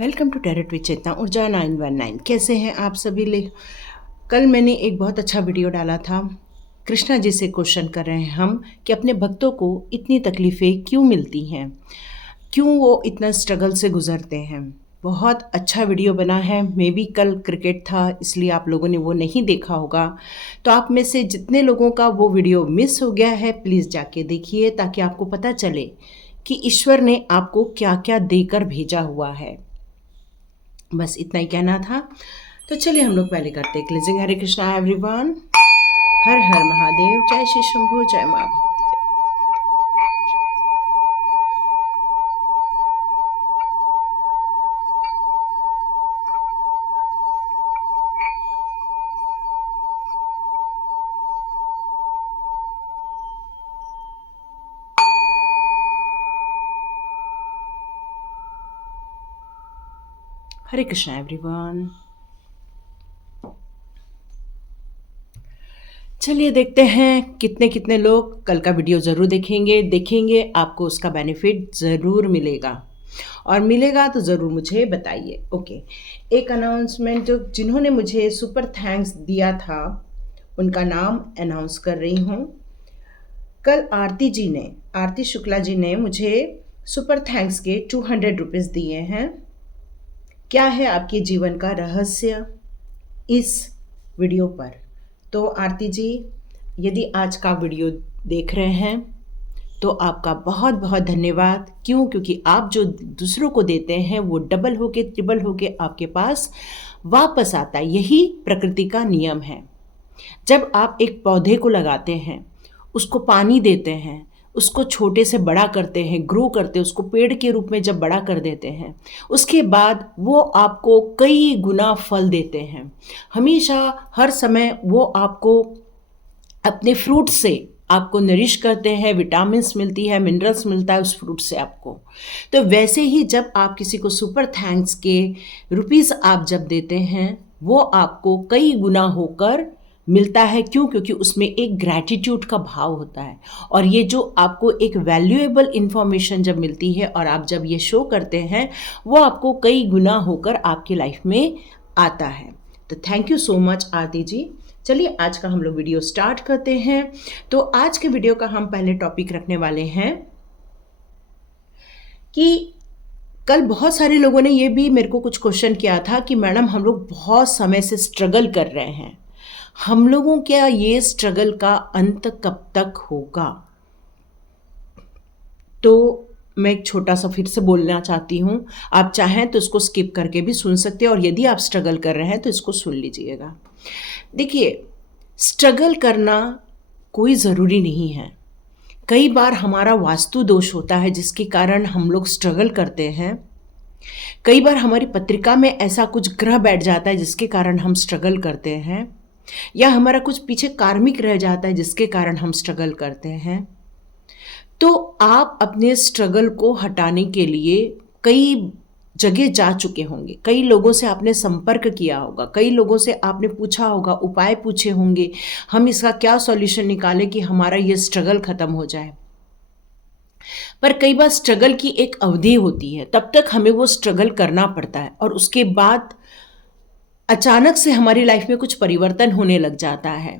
Welcome to tarot with चेतना ऊर्जा 919। कैसे हैं आप सभी कल मैंने एक बहुत अच्छा वीडियो डाला था। कृष्णा जी से क्वेश्चन कर रहे हैं हम कि अपने भक्तों को इतनी तकलीफ़ें क्यों मिलती हैं, क्यों वो इतना स्ट्रगल से गुजरते हैं। बहुत अच्छा वीडियो बना है। मे बी कल क्रिकेट था इसलिए आप लोगों ने वो नहीं देखा होगा। तो आप में से जितने लोगों का वो वीडियो मिस हो गया है, प्लीज़ जाके देखिए ताकि आपको पता चले कि ईश्वर ने आपको क्या क्या देकर भेजा हुआ है। बस इतना ही कहना था। तो चलिए हम लोग पहले करते हैं क्लिजिंग। हरे कृष्णा एवरीवन, हर हर महादेव, जय श्री शंभू, जय माँ भगवती, जय। हरे कृष्णा एवरीवन। चलिए देखते हैं कितने कितने लोग कल का वीडियो ज़रूर देखेंगे आपको उसका बेनिफिट ज़रूर मिलेगा, और मिलेगा तो ज़रूर मुझे बताइए। ओके, एक अनाउंसमेंट, जो जिन्होंने मुझे सुपर थैंक्स दिया था उनका नाम अनाउंस कर रही हूँ। कल आरती शुक्ला जी ने मुझे सुपर थैंक्स के 200 रुपीज़ दिए हैं। क्या है आपके जीवन का रहस्य, इस वीडियो पर। तो आरती जी, यदि आज का वीडियो देख रहे हैं तो आपका बहुत बहुत धन्यवाद। क्यों? क्योंकि आप जो दूसरों को देते हैं वो डबल होके ट्रिपल होके आपके पास वापस आता है। यही प्रकृति का नियम है। जब आप एक पौधे को लगाते हैं, उसको पानी देते हैं, उसको छोटे से बड़ा करते हैं, ग्रो करते हैं, उसको पेड़ के रूप में जब बड़ा कर देते हैं, उसके बाद वो आपको कई गुना फल देते हैं। हमेशा हर समय वो आपको अपने फ्रूट से आपको नरिश करते हैं, विटामिन्स मिलती है, मिनरल्स मिलता है उस फ्रूट से आपको। तो वैसे ही जब आप किसी को सुपर थैंक्स के रुपीस आप जब देते हैं, वो आपको कई गुना होकर मिलता है। क्यों? क्योंकि उसमें एक ग्रैटिट्यूड का भाव होता है। और ये जो आपको एक वैल्यूएबल इंफॉर्मेशन जब मिलती है और आप जब ये शो करते हैं, वो आपको कई गुना होकर आपकी लाइफ में आता है। तो थैंक यू सो मच आरती जी। चलिए आज का हम लोग वीडियो स्टार्ट करते हैं। तो आज के वीडियो का हम पहले टॉपिक रखने वाले हैं कि कल बहुत सारे लोगों ने ये भी मेरे को कुछ क्वेश्चन किया था कि मैडम हम लोग बहुत समय से स्ट्रगल कर रहे हैं, हम लोगों क्या ये स्ट्रगल का अंत कब तक होगा। तो मैं एक छोटा सा फिर से बोलना चाहती हूँ, आप चाहें तो इसको स्किप करके भी सुन सकते हैं, और यदि आप स्ट्रगल कर रहे हैं तो इसको सुन लीजिएगा। देखिए, स्ट्रगल करना कोई ज़रूरी नहीं है। कई बार हमारा वास्तु दोष होता है जिसके कारण हम लोग स्ट्रगल करते हैं। कई बार हमारी पत्रिका में ऐसा कुछ ग्रह बैठ जाता है जिसके कारण हम स्ट्रगल करते हैं, या हमारा कुछ पीछे कार्मिक रह जाता है जिसके कारण हम स्ट्रगल करते हैं। तो आप अपने स्ट्रगल को हटाने के लिए कई जगह जा चुके होंगे, कई लोगों से आपने संपर्क किया होगा, कई लोगों से आपने पूछा होगा, उपाय पूछे होंगे, हम इसका क्या सॉल्यूशन निकालें कि हमारा ये स्ट्रगल खत्म हो जाए। पर कई बार स्ट्रगल की एक अवधि होती है, तब तक हमें वो स्ट्रगल करना पड़ता है, और उसके बाद अचानक से हमारी लाइफ में कुछ परिवर्तन होने लग जाता है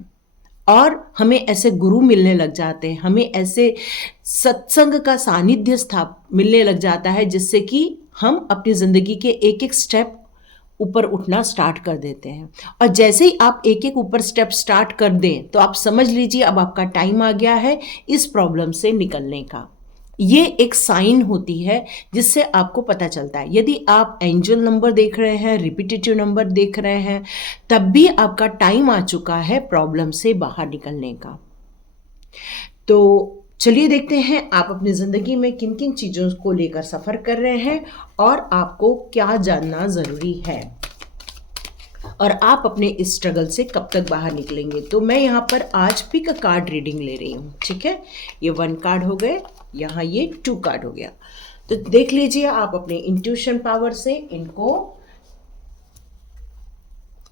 और हमें ऐसे गुरु मिलने लग जाते हैं, हमें ऐसे सत्संग का सानिध्य मिलने लग जाता है जिससे कि हम अपनी ज़िंदगी के एक एक स्टेप ऊपर उठना स्टार्ट कर देते हैं। और जैसे ही आप एक एक ऊपर स्टेप स्टार्ट कर दें तो आप समझ लीजिए अब आपका टाइम आ गया है इस प्रॉब्लम से निकलने का। ये एक साइन होती है जिससे आपको पता चलता है। यदि आप एंजल नंबर देख रहे हैं, रिपीटेटिव नंबर देख रहे हैं, तब भी आपका टाइम आ चुका है प्रॉब्लम से बाहर निकलने का। तो चलिए देखते हैं आप अपनी ज़िंदगी में किन किन चीज़ों को लेकर सफ़र कर रहे हैं और आपको क्या जानना ज़रूरी है, और आप अपने इस स्ट्रगल से कब तक बाहर निकलेंगे। तो मैं यहाँ पर आज पिक अ कार्ड रीडिंग ले रही हूँ। ठीक है, ये 1 कार्ड हो गए, यहाँ ये 2 कार्ड हो गया। तो देख लीजिए आप अपने इंट्यूशन पावर से इनको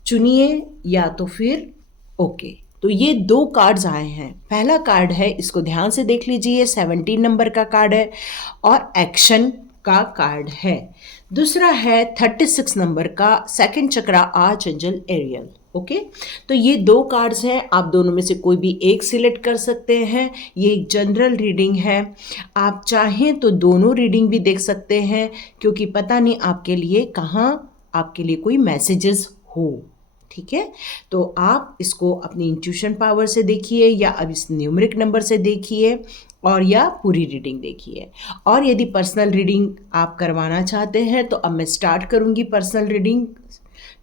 चुनिए या तो फिर ओके। तो ये 2 कार्ड्स आए हैं। पहला कार्ड है, इसको ध्यान से देख लीजिए, 17 नंबर का कार्ड है और एक्शन का कार्ड है। दूसरा है 36 नंबर का सेकंड चक्रा आर्चएंजल एरियल। ओके, तो ये दो कार्ड्स हैं, आप दोनों में से कोई भी एक सिलेक्ट कर सकते हैं। ये एक जनरल रीडिंग है, आप चाहें तो दोनों रीडिंग भी देख सकते हैं, क्योंकि पता नहीं आपके लिए कहाँ आपके लिए कोई मैसेजेस हो। ठीक है, तो आप इसको अपनी इंट्यूशन पावर से देखिए, या अब इस न्यूमरिक नंबर से देखिए, और या पूरी रीडिंग देखिए। और यदि पर्सनल रीडिंग आप करवाना चाहते हैं तो अब मैं स्टार्ट करूंगी पर्सनल रीडिंग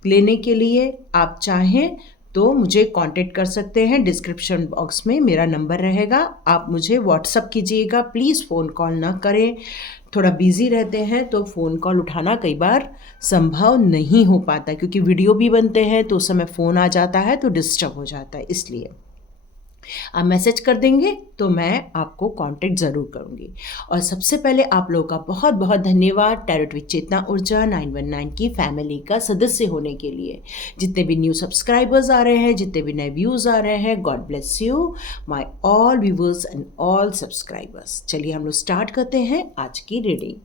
लेने के लिए। आप चाहें तो मुझे कांटेक्ट कर सकते हैं, डिस्क्रिप्शन बॉक्स में मेरा नंबर रहेगा, आप मुझे व्हाट्सअप कीजिएगा। प्लीज़ फ़ोन कॉल ना करें, थोड़ा बिजी रहते हैं तो फ़ोन कॉल उठाना कई बार संभव नहीं हो पाता, क्योंकि वीडियो भी बनते हैं तो उस समय फ़ोन आ जाता है तो डिस्टर्ब हो जाता है। इसलिए आप मैसेज कर देंगे तो मैं आपको कांटेक्ट ज़रूर करूँगी। और सबसे पहले आप लोगों का बहुत बहुत धन्यवाद टैरोट विद चेतना ऊर्जा 919 की फैमिली का सदस्य होने के लिए। जितने भी न्यू सब्सक्राइबर्स आ रहे हैं, जितने भी नए व्यूज़ आ रहे हैं, God bless you my all viewers and all subscribers. चलिए हम लोग स्टार्ट करते हैं आज की रीडिंग।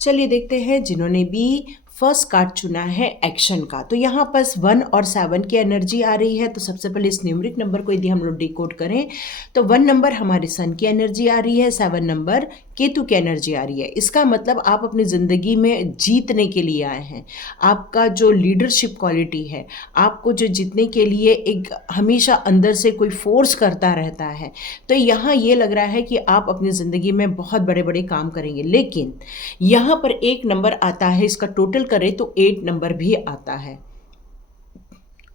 चलिए देखते हैं जिन्होंने भी फर्स्ट कार्ड चुना है एक्शन का। तो यहाँ पर 1 और 7 की एनर्जी आ रही है। तो सबसे पहले इस न्यूमरिक नंबर को यदि हम लोग डिकोड करें तो 1 नंबर हमारे सन की एनर्जी आ रही है, 7 नंबर केतु की एनर्जी आ रही है। इसका मतलब आप अपनी ज़िंदगी में जीतने के लिए आए हैं। आपका जो लीडरशिप क्वालिटी है, आपको जो जीतने के लिए एक हमेशा अंदर से कोई फोर्स करता रहता है, तो यहाँ ये लग रहा है कि आप अपनी ज़िंदगी में बहुत बड़े बड़े काम करेंगे। लेकिन यहाँ पर एक नंबर आता है, इसका टोटल करें तो 8 नंबर भी आता है,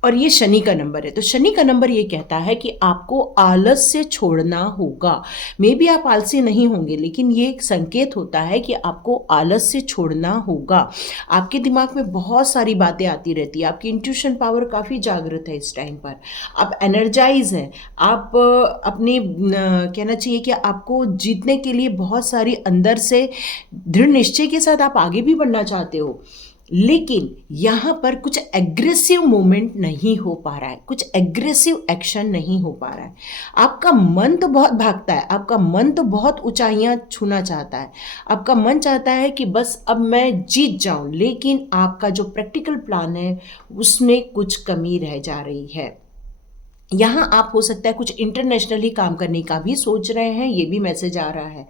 और ये शनि का नंबर है। तो शनि का नंबर ये कहता है कि आपको आलस से छोड़ना होगा। मे बी आप आलसी नहीं होंगे, लेकिन ये एक संकेत होता है कि आपको आलस से छोड़ना होगा। आपके दिमाग में बहुत सारी बातें आती रहती है, आपकी इंट्यूशन पावर काफ़ी जागृत है इस टाइम पर, आप एनर्जाइज हैं, आप अपने कहना चाहिए कि आपको जीतने के लिए बहुत सारी अंदर से दृढ़ निश्चय के साथ आप आगे भी बढ़ना चाहते हो। लेकिन यहाँ पर कुछ एग्रेसिव मूवमेंट नहीं हो पा रहा है, कुछ एग्रेसिव एक्शन नहीं हो पा रहा है। आपका मन तो बहुत भागता है, आपका मन तो बहुत ऊंचाइयाँ छूना चाहता है, आपका मन चाहता है कि बस अब मैं जीत जाऊं, लेकिन आपका जो प्रैक्टिकल प्लान है उसमें कुछ कमी रह जा रही है। यहाँ आप हो सकता है कुछ इंटरनेशनली काम करने का भी सोच रहे हैं, ये भी मैसेज आ रहा है।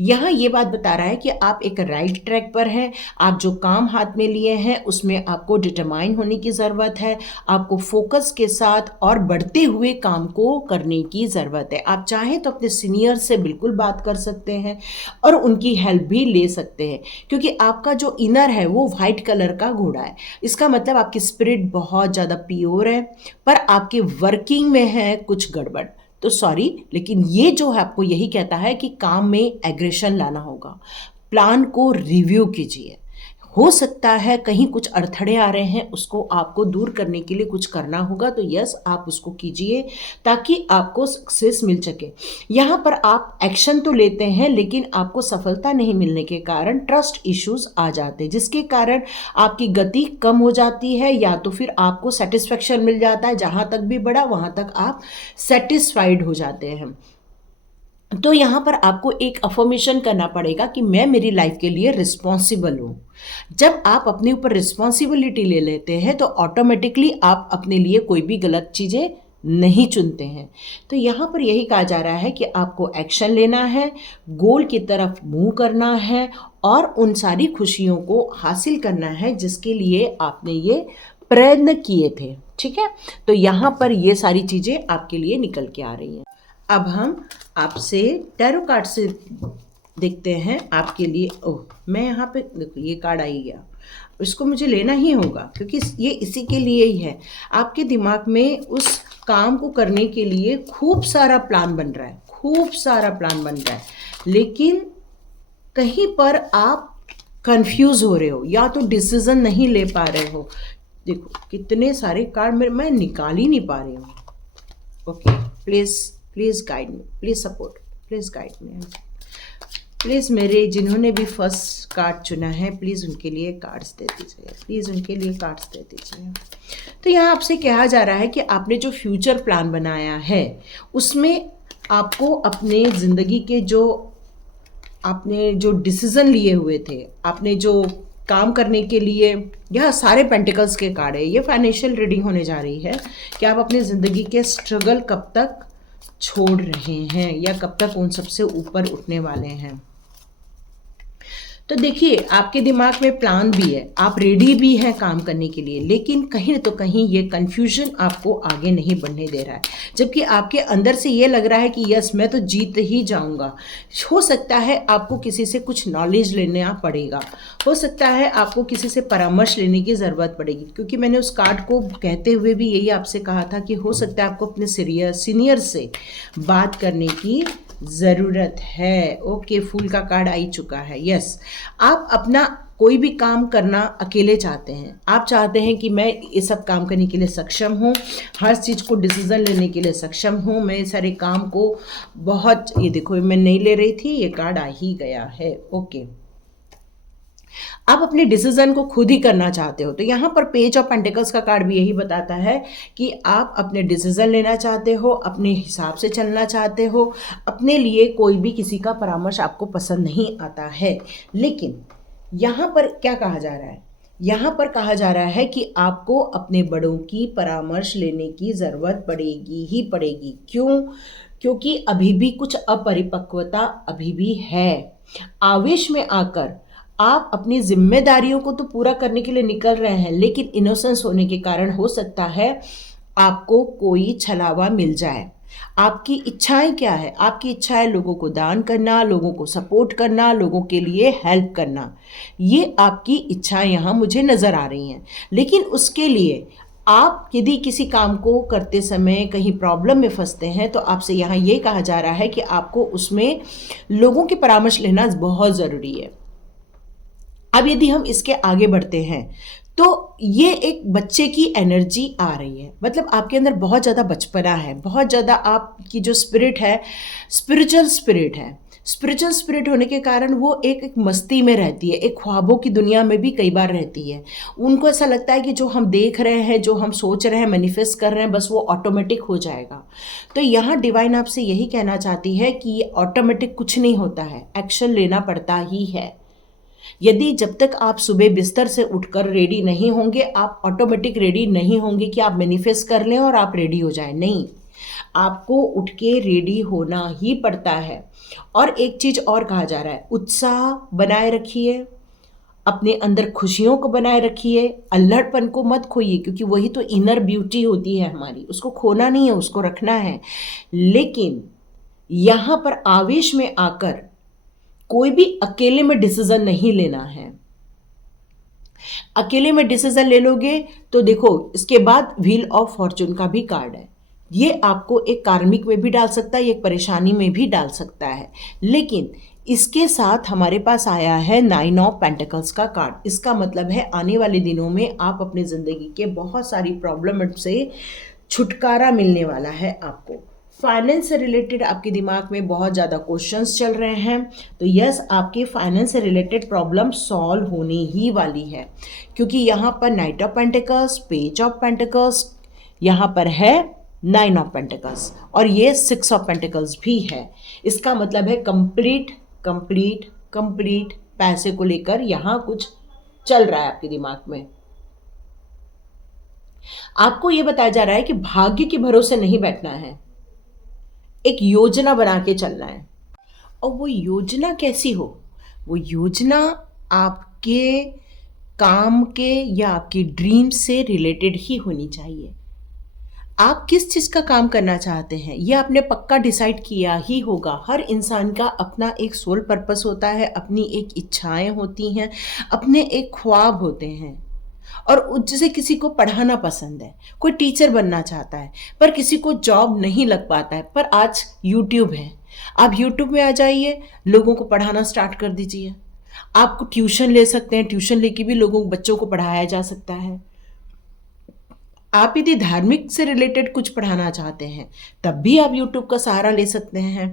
यहाँ ये बात बता रहा है कि आप एक राइट ट्रैक पर हैं। आप जो काम हाथ में लिए हैं उसमें आपको डिटरमाइन होने की ज़रूरत है, आपको फोकस के साथ और बढ़ते हुए काम को करने की ज़रूरत है। आप चाहें तो अपने सीनियर से बिल्कुल बात कर सकते हैं और उनकी हेल्प भी ले सकते हैं, क्योंकि आपका जो इनर है वो वाइट कलर का घोड़ा है। इसका मतलब आपकी स्पिरिट बहुत ज़्यादा प्योर है, पर आपकी वर्किंग में है कुछ गड़बड़। तो सॉरी, लेकिन ये जो है आपको यही कहता है कि काम में एग्रेशन लाना होगा, प्लान को रिव्यू कीजिए। हो सकता है कहीं कुछ अड़थड़े आ रहे हैं, उसको आपको दूर करने के लिए कुछ करना होगा, तो यस आप उसको कीजिए ताकि आपको सक्सेस मिल सके। यहाँ पर आप एक्शन तो लेते हैं, लेकिन आपको सफलता नहीं मिलने के कारण ट्रस्ट इश्यूज आ जाते हैं, जिसके कारण आपकी गति कम हो जाती है, या तो फिर आपको सेटिस्फेक्शन मिल जाता है, जहाँ तक भी बढ़ा वहाँ तक आप सेटिस्फाइड हो जाते हैं। तो यहाँ पर आपको एक अफर्मेशन करना पड़ेगा कि मैं मेरी लाइफ के लिए रिस्पॉन्सिबल हूँ। जब आप अपने ऊपर रिस्पॉन्सिबिलिटी ले लेते हैं तो ऑटोमेटिकली आप अपने लिए कोई भी गलत चीज़ें नहीं चुनते हैं। तो यहाँ पर यही कहा जा रहा है कि आपको एक्शन लेना है, गोल की तरफ मूव करना है और उन सारी खुशियों को हासिल करना है जिसके लिए आपने ये प्रयत्न किए थे। ठीक है, तो यहाँ पर ये सारी चीज़ें आपके लिए निकल के आ रही हैं। अब हम आपसे टैरो कार्ड से देखते हैं आपके लिए। ओह, मैं यहाँ पे देखो ये कार्ड आ ही गया, इसको मुझे लेना ही होगा क्योंकि ये इसी के लिए ही है। आपके दिमाग में उस काम को करने के लिए खूब सारा प्लान बन रहा है, खूब सारा प्लान बन रहा है, लेकिन कहीं पर आप कंफ्यूज हो रहे हो या तो डिसीजन नहीं ले पा रहे हो। देखो कितने सारे कार्ड मैं निकाल ही नहीं पा रही हूँ। Okay, please guide me, please support, please guide me, please मेरे जिन्होंने भी फर्स्ट कार्ड चुना है प्लीज़ उनके लिए कार्ड्स दे दीजिए, प्लीज़ उनके लिए कार्ड्स दे दीजिए। तो यहाँ आपसे कहा जा रहा है कि आपने जो फ्यूचर प्लान बनाया है उसमें आपको अपने ज़िंदगी के जो आपने जो डिसीज़न लिए हुए थे, आपने जो काम करने के लिए, यह सारे पेंटिकल्स के कार्ड है। ये फाइनेंशियल रीडिंग होने जा रही है कि आप अपनी ज़िंदगी के स्ट्रगल कब तक छोड़ रहे हैं या कब तक उन सबसे ऊपर उठने वाले हैं। तो देखिए, आपके दिमाग में प्लान भी है, आप रेडी भी हैं काम करने के लिए, लेकिन कहीं तो कहीं ये कन्फ्यूजन आपको आगे नहीं बढ़ने दे रहा है, जबकि आपके अंदर से ये लग रहा है कि यस मैं तो जीत ही जाऊंगा। हो सकता है आपको किसी से कुछ नॉलेज लेना पड़ेगा, हो सकता है आपको किसी से परामर्श लेने की ज़रूरत पड़ेगी, क्योंकि मैंने उस कार्ड को कहते हुए भी यही आपसे कहा था कि हो सकता है आपको अपने सीनियर से बात करने की ज़रूरत है। ओके, फूल का कार्ड आ ही चुका है। यस, आप अपना कोई भी काम करना अकेले चाहते हैं, आप चाहते हैं कि मैं ये सब काम करने के लिए सक्षम हूँ, हर चीज़ को डिसीज़न लेने के लिए सक्षम हूँ, मैं सारे काम को बहुत, ये देखो मैं नहीं ले रही थी, ये कार्ड आ ही गया है। ओके, आप अपने डिसीजन को खुद ही करना चाहते हो। तो यहाँ पर पेज ऑफ पेंटिकल्स का कार्ड भी यही बताता है कि आप अपने डिसीजन लेना चाहते हो, अपने हिसाब से चलना चाहते हो, अपने लिए कोई भी किसी का परामर्श आपको पसंद नहीं आता है। लेकिन यहाँ पर क्या कहा जा रहा है, यहाँ पर कहा जा रहा है कि आपको अपने बड़ों की परामर्श लेने की ज़रूरत पड़ेगी ही पड़ेगी। क्यों? क्योंकि अभी भी कुछ अपरिपक्वता अभी भी है। आवेश में आकर आप अपनी जिम्मेदारियों को तो पूरा करने के लिए निकल रहे हैं, लेकिन इनोसेंस होने के कारण हो सकता है आपको कोई छलावा मिल जाए। आपकी इच्छाएं क्या है? आपकी इच्छा है लोगों को दान करना, लोगों को सपोर्ट करना, लोगों के लिए हेल्प करना। ये आपकी इच्छाएं यहाँ मुझे नज़र आ रही हैं। लेकिन उसके लिए आप यदि किसी काम को करते समय कहीं प्रॉब्लम में फंसते हैं, तो आपसे यहाँ ये कहा जा रहा है कि आपको उसमें लोगों की परामर्श लेना बहुत ज़रूरी है। अब यदि हम इसके आगे बढ़ते हैं तो ये एक बच्चे की एनर्जी आ रही है, मतलब आपके अंदर बहुत ज़्यादा बचपना है, बहुत ज़्यादा आपकी जो स्पिरिट है स्पिरिचुअल स्पिरिट है। स्पिरिचुअल स्पिरिट होने के कारण वो एक मस्ती में रहती है, एक ख्वाबों की दुनिया में भी कई बार रहती है। उनको ऐसा लगता है कि जो हम देख रहे हैं, जो हम सोच रहे हैं, मैनिफेस्ट कर रहे हैं, बस वो ऑटोमेटिक हो जाएगा। तो यहाँ डिवाइन आपसे यही कहना चाहती है कि ये ऑटोमेटिक कुछ नहीं होता है, एक्शन लेना पड़ता ही है। यदि जब तक आप सुबह बिस्तर से उठकर रेडी नहीं होंगे, आप ऑटोमेटिक रेडी नहीं होंगे कि आप मैनिफेस्ट कर लें और आप रेडी हो जाएं। नहीं, आपको उठ के रेडी होना ही पड़ता है। और एक चीज़ और कहा जा रहा है, उत्साह बनाए रखिए, अपने अंदर खुशियों को बनाए रखिए, अल्हड़पन को मत खोइए, क्योंकि वही तो इनर ब्यूटी होती है हमारी, उसको खोना नहीं है, उसको रखना है। लेकिन यहाँ पर आवेश में आकर कोई भी अकेले में डिसीजन नहीं लेना है। अकेले में डिसीजन ले लोगे तो देखो, इसके बाद व्हील ऑफ फॉर्चून का भी कार्ड है। ये आपको एक कार्मिक में भी डाल सकता है, एक परेशानी में भी डाल सकता है। लेकिन इसके साथ हमारे पास आया है 9 ऑफ पेंटिकल्स का कार्ड। इसका मतलब है आने वाले दिनों में आप अपनी ज़िंदगी के बहुत सारी प्रॉब्लम से छुटकारा मिलने वाला है आपको। फाइनेंस से रिलेटेड आपके दिमाग में बहुत ज़्यादा क्वेश्चंस चल रहे हैं, तो यस, आपके फाइनेंस से रिलेटेड प्रॉब्लम सॉल्व होने ही वाली है, क्योंकि यहाँ पर night of pentacles, page of pentacles, यहाँ पर है 9 ऑफ पेंटिकल्स और ये 6 ऑफ पेंटिकल्स भी है। इसका मतलब है कंप्लीट कंप्लीट कंप्लीट पैसे को लेकर यहाँ कुछ चल रहा है आपके दिमाग में। आपको ये बताया जा रहा है कि भाग्य के भरोसे नहीं बैठना है, एक योजना बना के चलना है। और वो योजना कैसी हो? वो योजना आपके काम के या आपकी ड्रीम से रिलेटेड ही होनी चाहिए। आप किस चीज़ का काम करना चाहते हैं ये आपने पक्का डिसाइड किया ही होगा। हर इंसान का अपना एक सोल पर्पस होता है, अपनी एक इच्छाएं होती हैं, अपने एक ख्वाब होते हैं। और जैसे किसी को पढ़ाना पसंद है, कोई टीचर बनना चाहता है, पर किसी को जॉब नहीं लग पाता है, पर आज यूट्यूब है, आप यूट्यूब में आ जाइए, लोगों को पढ़ाना स्टार्ट कर दीजिए। आपको ट्यूशन ले सकते हैं, ट्यूशन लेके भी बच्चों को पढ़ाया जा सकता है। आप यदि धार्मिक से रिलेटेड कुछ पढ़ाना चाहते हैं तब भी आप यूट्यूब का सहारा ले सकते हैं।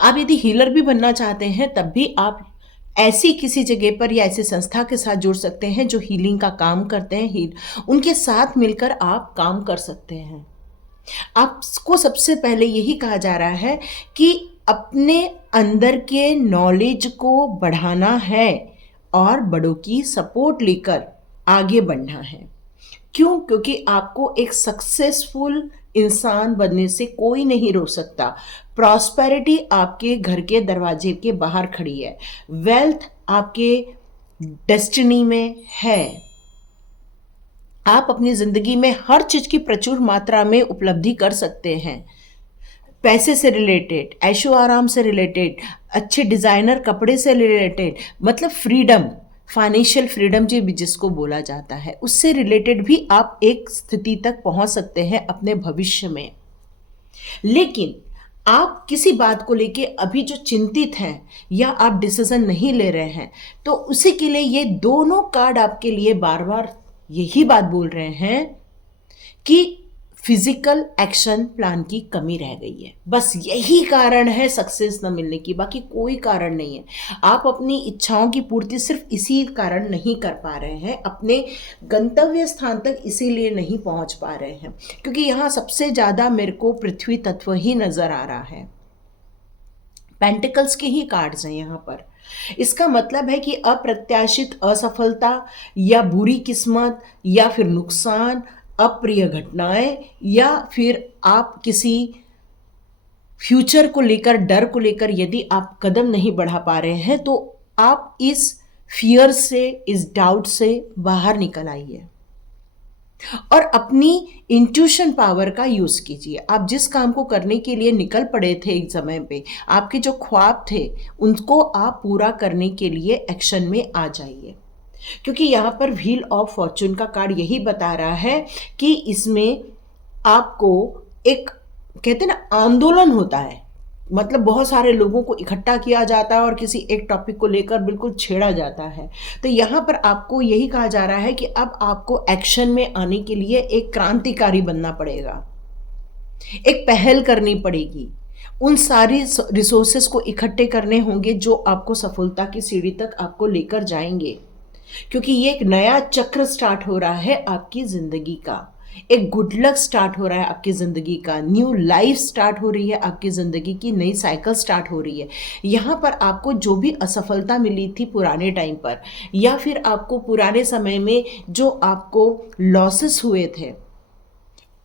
आप यदि हीलर भी बनना चाहते हैं तब भी आप ऐसी किसी जगह पर या ऐसी संस्था के साथ जुड़ सकते हैं जो हीलिंग का काम करते हैं, उनके साथ मिलकर आप काम कर सकते हैं। आपको सबसे पहले यही कहा जा रहा है कि अपने अंदर के नॉलेज को बढ़ाना है और बड़ों की सपोर्ट लेकर आगे बढ़ना है। क्यों? क्योंकि आपको एक सक्सेसफुल इंसान बनने से कोई नहीं रोक सकता। प्रॉस्पेरिटी आपके घर के दरवाजे के बाहर खड़ी है, वेल्थ आपके डेस्टिनी में है। आप अपनी जिंदगी में हर चीज की प्रचुर मात्रा में उपलब्धि कर सकते हैं। पैसे से रिलेटेड, ऐशो आराम से रिलेटेड, अच्छे डिजाइनर कपड़े से रिलेटेड, मतलब फ्रीडम, फाइनेंशियल फ्रीडम जी भी जिसको बोला जाता है, उससे रिलेटेड भी आप एक स्थिति तक पहुंच सकते हैं अपने भविष्य में। लेकिन आप किसी बात को लेके अभी जो चिंतित हैं या आप डिसीजन नहीं ले रहे हैं, तो उसी के लिए ये दोनों कार्ड आपके लिए बार बार यही बात बोल रहे हैं कि फिजिकल एक्शन प्लान की कमी रह गई है। बस यही कारण है सक्सेस न मिलने की, बाकी कोई कारण नहीं है। आप अपनी इच्छाओं की पूर्ति सिर्फ इसी कारण नहीं कर पा रहे हैं, अपने गंतव्य स्थान तक इसीलिए नहीं पहुंच पा रहे हैं क्योंकि यहाँ सबसे ज़्यादा मेरे को पृथ्वी तत्व ही नज़र आ रहा है। पेंटिकल्स के ही कार्ड्स हैं यहाँ पर। इसका मतलब है कि अप्रत्याशित असफलता या बुरी किस्मत या फिर नुकसान, अप्रिय घटनाएं, या फिर आप किसी फ्यूचर को लेकर, डर को लेकर यदि आप कदम नहीं बढ़ा पा रहे हैं, तो आप इस फियर से, इस डाउट से बाहर निकल आइए और अपनी इंट्यूशन पावर का यूज कीजिए। आप जिस काम को करने के लिए निकल पड़े थे एक समय पे, आपके जो ख्वाब थे उनको आप पूरा करने के लिए एक्शन में आ जाइए, क्योंकि यहाँ पर व्हील ऑफ फॉर्चून का कार्ड यही बता रहा है कि इसमें आपको एक, कहते हैं ना, आंदोलन होता है, मतलब बहुत सारे लोगों को इकट्ठा किया जाता है और किसी एक टॉपिक को लेकर बिल्कुल छेड़ा जाता है। तो यहाँ पर आपको यही कहा जा रहा है कि अब आपको एक्शन में आने के लिए एक क्रांतिकारी बनना पड़ेगा, एक पहल करनी पड़ेगी, उन सारी रिसोर्सेस को इकट्ठे करने होंगे जो आपको सफलता की सीढ़ी तक आपको लेकर जाएंगे, क्योंकि ये एक नया चक्र स्टार्ट हो रहा है आपकी जिंदगी का, एक गुड लक स्टार्ट हो रहा है आपकी ज़िंदगी का, न्यू लाइफ स्टार्ट हो रही है आपकी ज़िंदगी की, नई साइकिल स्टार्ट हो रही है। यहाँ पर आपको जो भी असफलता मिली थी पुराने टाइम पर, या फिर आपको पुराने समय में जो आपको लॉसेस हुए थे,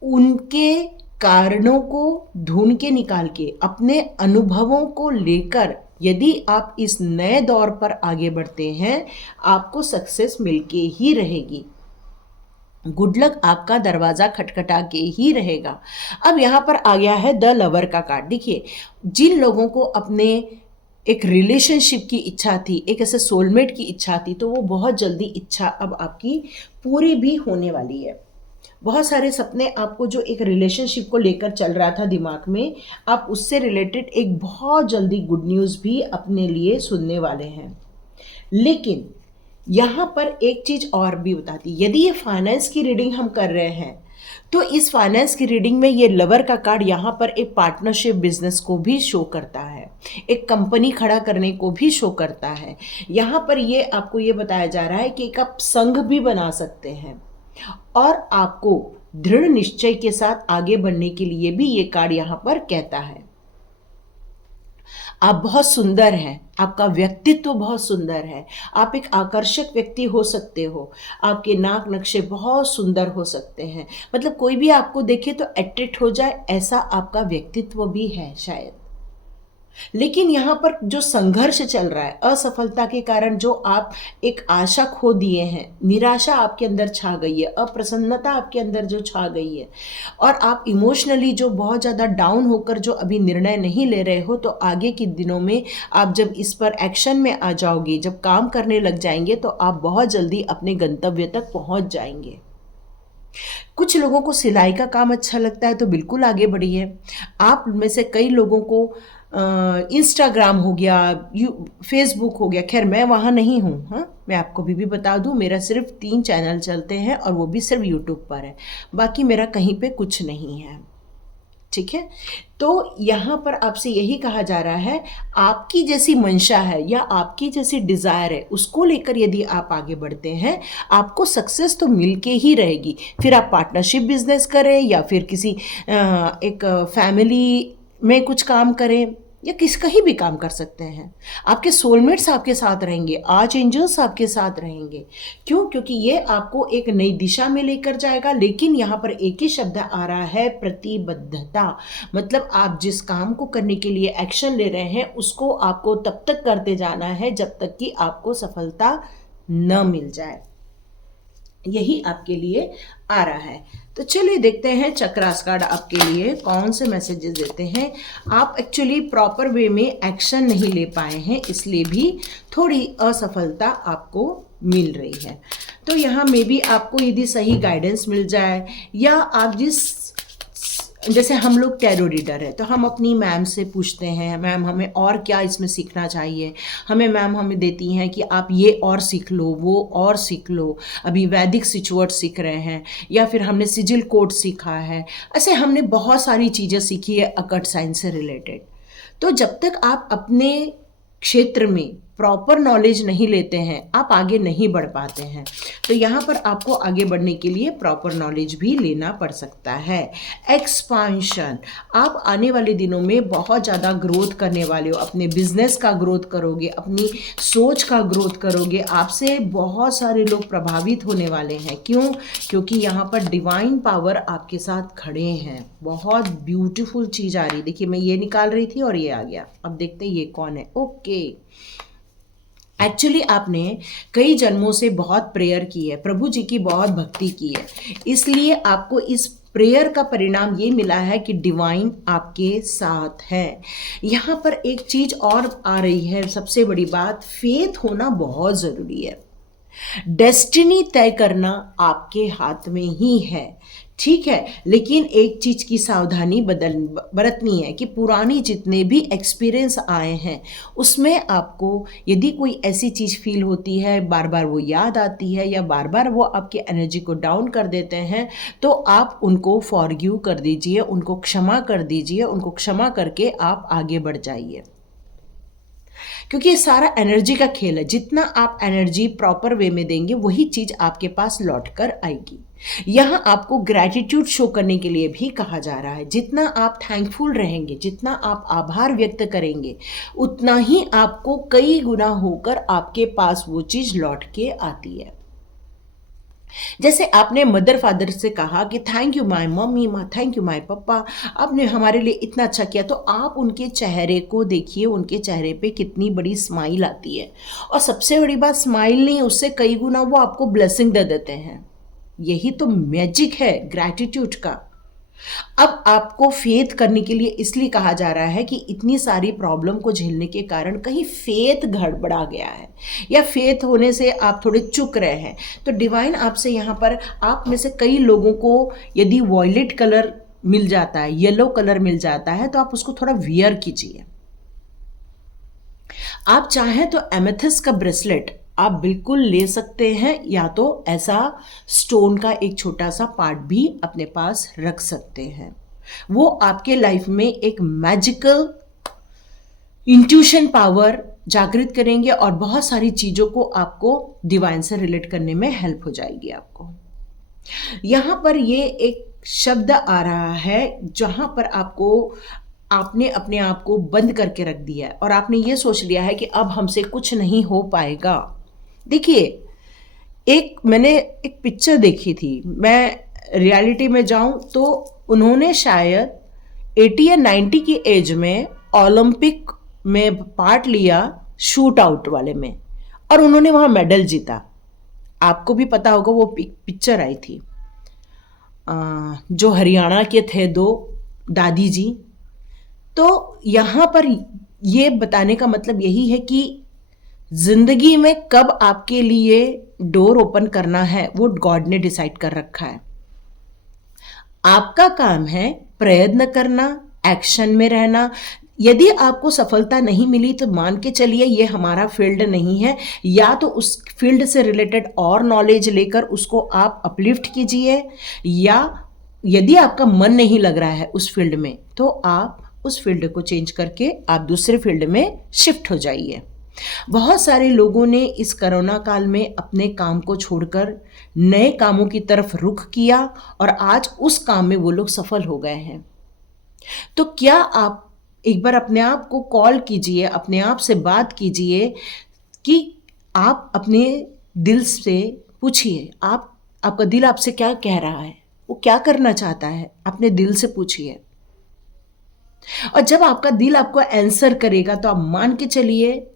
उनके कारणों को ढूंढ के निकाल के अपने अनुभवों को लेकर यदि आप इस नए दौर पर आगे बढ़ते हैं, आपको सक्सेस मिलके ही रहेगी। गुड लक आपका दरवाजा खटखटा के ही रहेगा। अब यहाँ पर आ गया है द लवर का कार्ड। देखिए, जिन लोगों को अपने एक रिलेशनशिप की इच्छा थी, एक ऐसे सोलमेट की इच्छा थी, तो वो बहुत जल्दी इच्छा अब आपकी पूरी भी होने वाली है। बहुत सारे सपने आपको जो एक रिलेशनशिप को लेकर चल रहा था दिमाग में, आप उससे रिलेटेड एक बहुत जल्दी गुड न्यूज़ भी अपने लिए सुनने वाले हैं। लेकिन यहाँ पर एक चीज़ और भी बताती, यदि ये फाइनेंस की रीडिंग हम कर रहे हैं, तो इस फाइनेंस की रीडिंग में ये लवर का कार्ड यहाँ पर एक पार्टनरशिप बिजनेस को भी शो करता है, एक कंपनी खड़ा करने को भी शो करता है। यहाँ पर ये आपको ये बताया जा रहा है कि एक आप संघ भी बना सकते हैं और आपको दृढ़ निश्चय के साथ आगे बढ़ने के लिए भी ये कार्ड यहाँ पर कहता है। आप बहुत सुंदर हैं, आपका व्यक्तित्व बहुत सुंदर है, आप एक आकर्षक व्यक्ति हो सकते हो, आपके नाक नक्शे बहुत सुंदर हो सकते हैं, मतलब कोई भी आपको देखे तो अट्रैक्ट हो जाए, ऐसा आपका व्यक्तित्व भी है शायद। लेकिन यहाँ पर जो संघर्ष चल रहा है, असफलता के कारण जो आप एक आशा खो दिए हैं, निराशा आपके अंदर छा गई है, अप्रसन्नता आपके अंदर जो छा गई है, और आप इमोशनली जो बहुत ज़्यादा डाउन होकर जो अभी निर्णय नहीं ले रहे हो, तो आगे के दिनों में आप जब इस पर एक्शन में आ जाओगे, जब काम करने लग जाएंगे, तो आप बहुत जल्दी अपने गंतव्य तक पहुँच जाएंगे। कुछ लोगों को सिलाई का काम अच्छा लगता है तो बिल्कुल आगे बढ़िए। आप में से कई लोगों को इंस्टाग्राम हो गया, फेसबुक हो गया, खैर मैं वहाँ नहीं हूँ, हाँ, मैं आपको भी बता दूँ, मेरा सिर्फ 3 चैनल चलते हैं और वो भी सिर्फ यूट्यूब पर है, बाकी मेरा कहीं पे कुछ नहीं है, ठीक है। तो यहाँ पर आपसे यही कहा जा रहा है, आपकी जैसी मंशा है या आपकी जैसी डिज़ायर है, उसको लेकर यदि आप आगे बढ़ते हैं, आपको सक्सेस तो मिलके ही रहेगी। फिर आप पार्टनरशिप बिजनेस करें या फिर किसी एक फैमिली में कुछ काम करें, या किस कहीं भी काम कर सकते हैं। आपके सोलमेट्स आपके साथ रहेंगे, आर्च एंजल्स आपके साथ रहेंगे। क्यों? क्योंकि ये आपको एक नई दिशा में लेकर जाएगा। लेकिन यहाँ पर एक ही शब्द आ रहा है, प्रतिबद्धता। मतलब आप जिस काम को करने के लिए एक्शन ले रहे हैं उसको आपको तब तक करते जाना है जब तक कि आपको सफलता न मिल जाए। यही आपके लिए आ रहा है। तो चलिए देखते हैं चक्रास कार्ड आपके लिए कौन से मैसेजेस देते हैं। आप एक्चुअली प्रॉपर वे में एक्शन नहीं ले पाए हैं, इसलिए भी थोड़ी असफलता आपको मिल रही है। तो यहाँ में भी आपको यदि सही गाइडेंस मिल जाए, या आप जैसे हम लोग टैरो रीडर है तो हम अपनी मैम से पूछते हैं, मैम हमें और क्या इसमें सीखना चाहिए। मैम हमें देती हैं कि आप ये और सीख लो, वो और सीख लो। अभी वैदिक सिचुएट सीख रहे हैं, या फिर हमने सिजिल कोड सीखा है। ऐसे हमने बहुत सारी चीज़ें सीखी है अकट साइंस से रिलेटेड। तो जब तक आप अपने क्षेत्र में प्रॉपर नॉलेज नहीं लेते हैं, आप आगे नहीं बढ़ पाते हैं। तो यहाँ पर आपको आगे बढ़ने के लिए प्रॉपर नॉलेज भी लेना पड़ सकता है। एक्सपांशन, आप आने वाले दिनों में बहुत ज़्यादा ग्रोथ करने वाले हो। अपने बिजनेस का ग्रोथ करोगे, अपनी सोच का ग्रोथ करोगे। आपसे बहुत सारे लोग प्रभावित होने वाले हैं। क्यों? क्योंकि यहाँ पर डिवाइन पावर आपके साथ खड़े हैं। बहुत ब्यूटीफुल चीज़ आ रही। देखिए मैं ये निकाल रही थी और ये आ गया। अब देखते हैं ये कौन है। ओके, एक्चुअली आपने कई जन्मों से बहुत प्रेयर की है, प्रभु जी की बहुत भक्ति की है, इसलिए आपको इस प्रेयर का परिणाम ये मिला है कि डिवाइन आपके साथ है। यहाँ पर एक चीज और आ रही है, सबसे बड़ी बात, फेथ होना बहुत जरूरी है। डेस्टिनी तय करना आपके हाथ में ही है, ठीक है। लेकिन एक चीज की सावधानी बरतनी है कि पुरानी जितने भी एक्सपीरियंस आए हैं उसमें आपको यदि कोई ऐसी चीज फील होती है, बार बार वो याद आती है, या बार बार वो आपकी एनर्जी को डाउन कर देते हैं, तो आप उनको फॉरगिव कर दीजिए, उनको क्षमा कर दीजिए। उनको क्षमा करके आप आगे बढ़ जाइए, क्योंकि ये सारा एनर्जी का खेल है। जितना आप एनर्जी प्रॉपर वे में देंगे वही चीज आपके पास लौट कर आएगी। यहाँ आपको ग्रैटिट्यूड शो करने के लिए भी कहा जा रहा है। जितना आप थैंकफुल रहेंगे, जितना आप आभार व्यक्त करेंगे, उतना ही आपको कई गुना होकर आपके पास वो चीज लौट के आती है। जैसे आपने मदर फादर से कहा कि thank you my mummy, thank you my पापा, आपने हमारे लिए इतना अच्छा किया, तो आप उनके चेहरे को देखिए, उनके चेहरे पे कितनी बड़ी स्माइल आती है। और सबसे बड़ी बात, स्माइल नहीं, उससे कई गुना वो आपको ब्लेसिंग दे देते हैं। यही तो मैजिक है ग्रैटिट्यूड का। अब आपको फेथ करने के लिए इसलिए कहा जा रहा है कि इतनी सारी प्रॉब्लम को झेलने के कारण कहीं फेथ गड़बड़ा गया है, या फेथ होने से आप थोड़े चुक रहे हैं। तो डिवाइन आपसे यहाँ पर, आप में से कई लोगों को यदि वॉयलेट कलर मिल जाता है, येलो कलर मिल जाता है, तो आप उसको थोड़ा वियर कीजिए। आप चाहें तो एमेथिस्ट का ब्रेसलेट आप बिल्कुल ले सकते हैं, या तो ऐसा स्टोन का एक छोटा सा पार्ट भी अपने पास रख सकते हैं। वो आपके लाइफ में एक मैजिकल इंट्यूशन पावर जागृत करेंगे और बहुत सारी चीजों को आपको डिवाइन से रिलेट करने में हेल्प हो जाएगी आपको। यहां पर ये एक शब्द आ रहा है जहां पर आपने अपने आप को बंद करके रख दिया है और आपने ये सोच लिया है कि अब हमसे कुछ नहीं हो पाएगा। देखिए, मैंने एक पिक्चर देखी थी, मैं रियलिटी में जाऊं तो उन्होंने शायद 80 या 90 की एज में ओलंपिक में पार्ट लिया, शूट आउट वाले में, और उन्होंने वहां मेडल जीता। आपको भी पता होगा, वो पिक्चर आई थी। जो हरियाणा के थे, 2 दादी जी। तो यहाँ पर ये बताने का मतलब यही है कि जिंदगी में कब आपके लिए डोर ओपन करना है वो गॉड ने डिसाइड कर रखा है। आपका काम है प्रयत्न करना, एक्शन में रहना। यदि आपको सफलता नहीं मिली तो मान के चलिए ये हमारा फील्ड नहीं है, या तो उस फील्ड से रिलेटेड और नॉलेज लेकर उसको आप अपलिफ्ट कीजिए, या यदि आपका मन नहीं लग रहा है उस फील्ड में तो आप उस फील्ड को चेंज करके आप दूसरे फील्ड में शिफ्ट हो जाइए। बहुत सारे लोगों ने इस कोरोना काल में अपने काम को छोड़कर नए कामों की तरफ रुख किया और आज उस काम में वो लोग सफल हो गए हैं। तो क्या आप एक बार अपने आप को कॉल कीजिए, अपने आप से बात कीजिए कि आप अपने दिल से पूछिए, आपका दिल आपसे क्या कह रहा है, वो क्या करना चाहता है, अपने दिल से पूछिए। और जब आपका दिल आपको आंसर करेगा तो आप मान के चलिए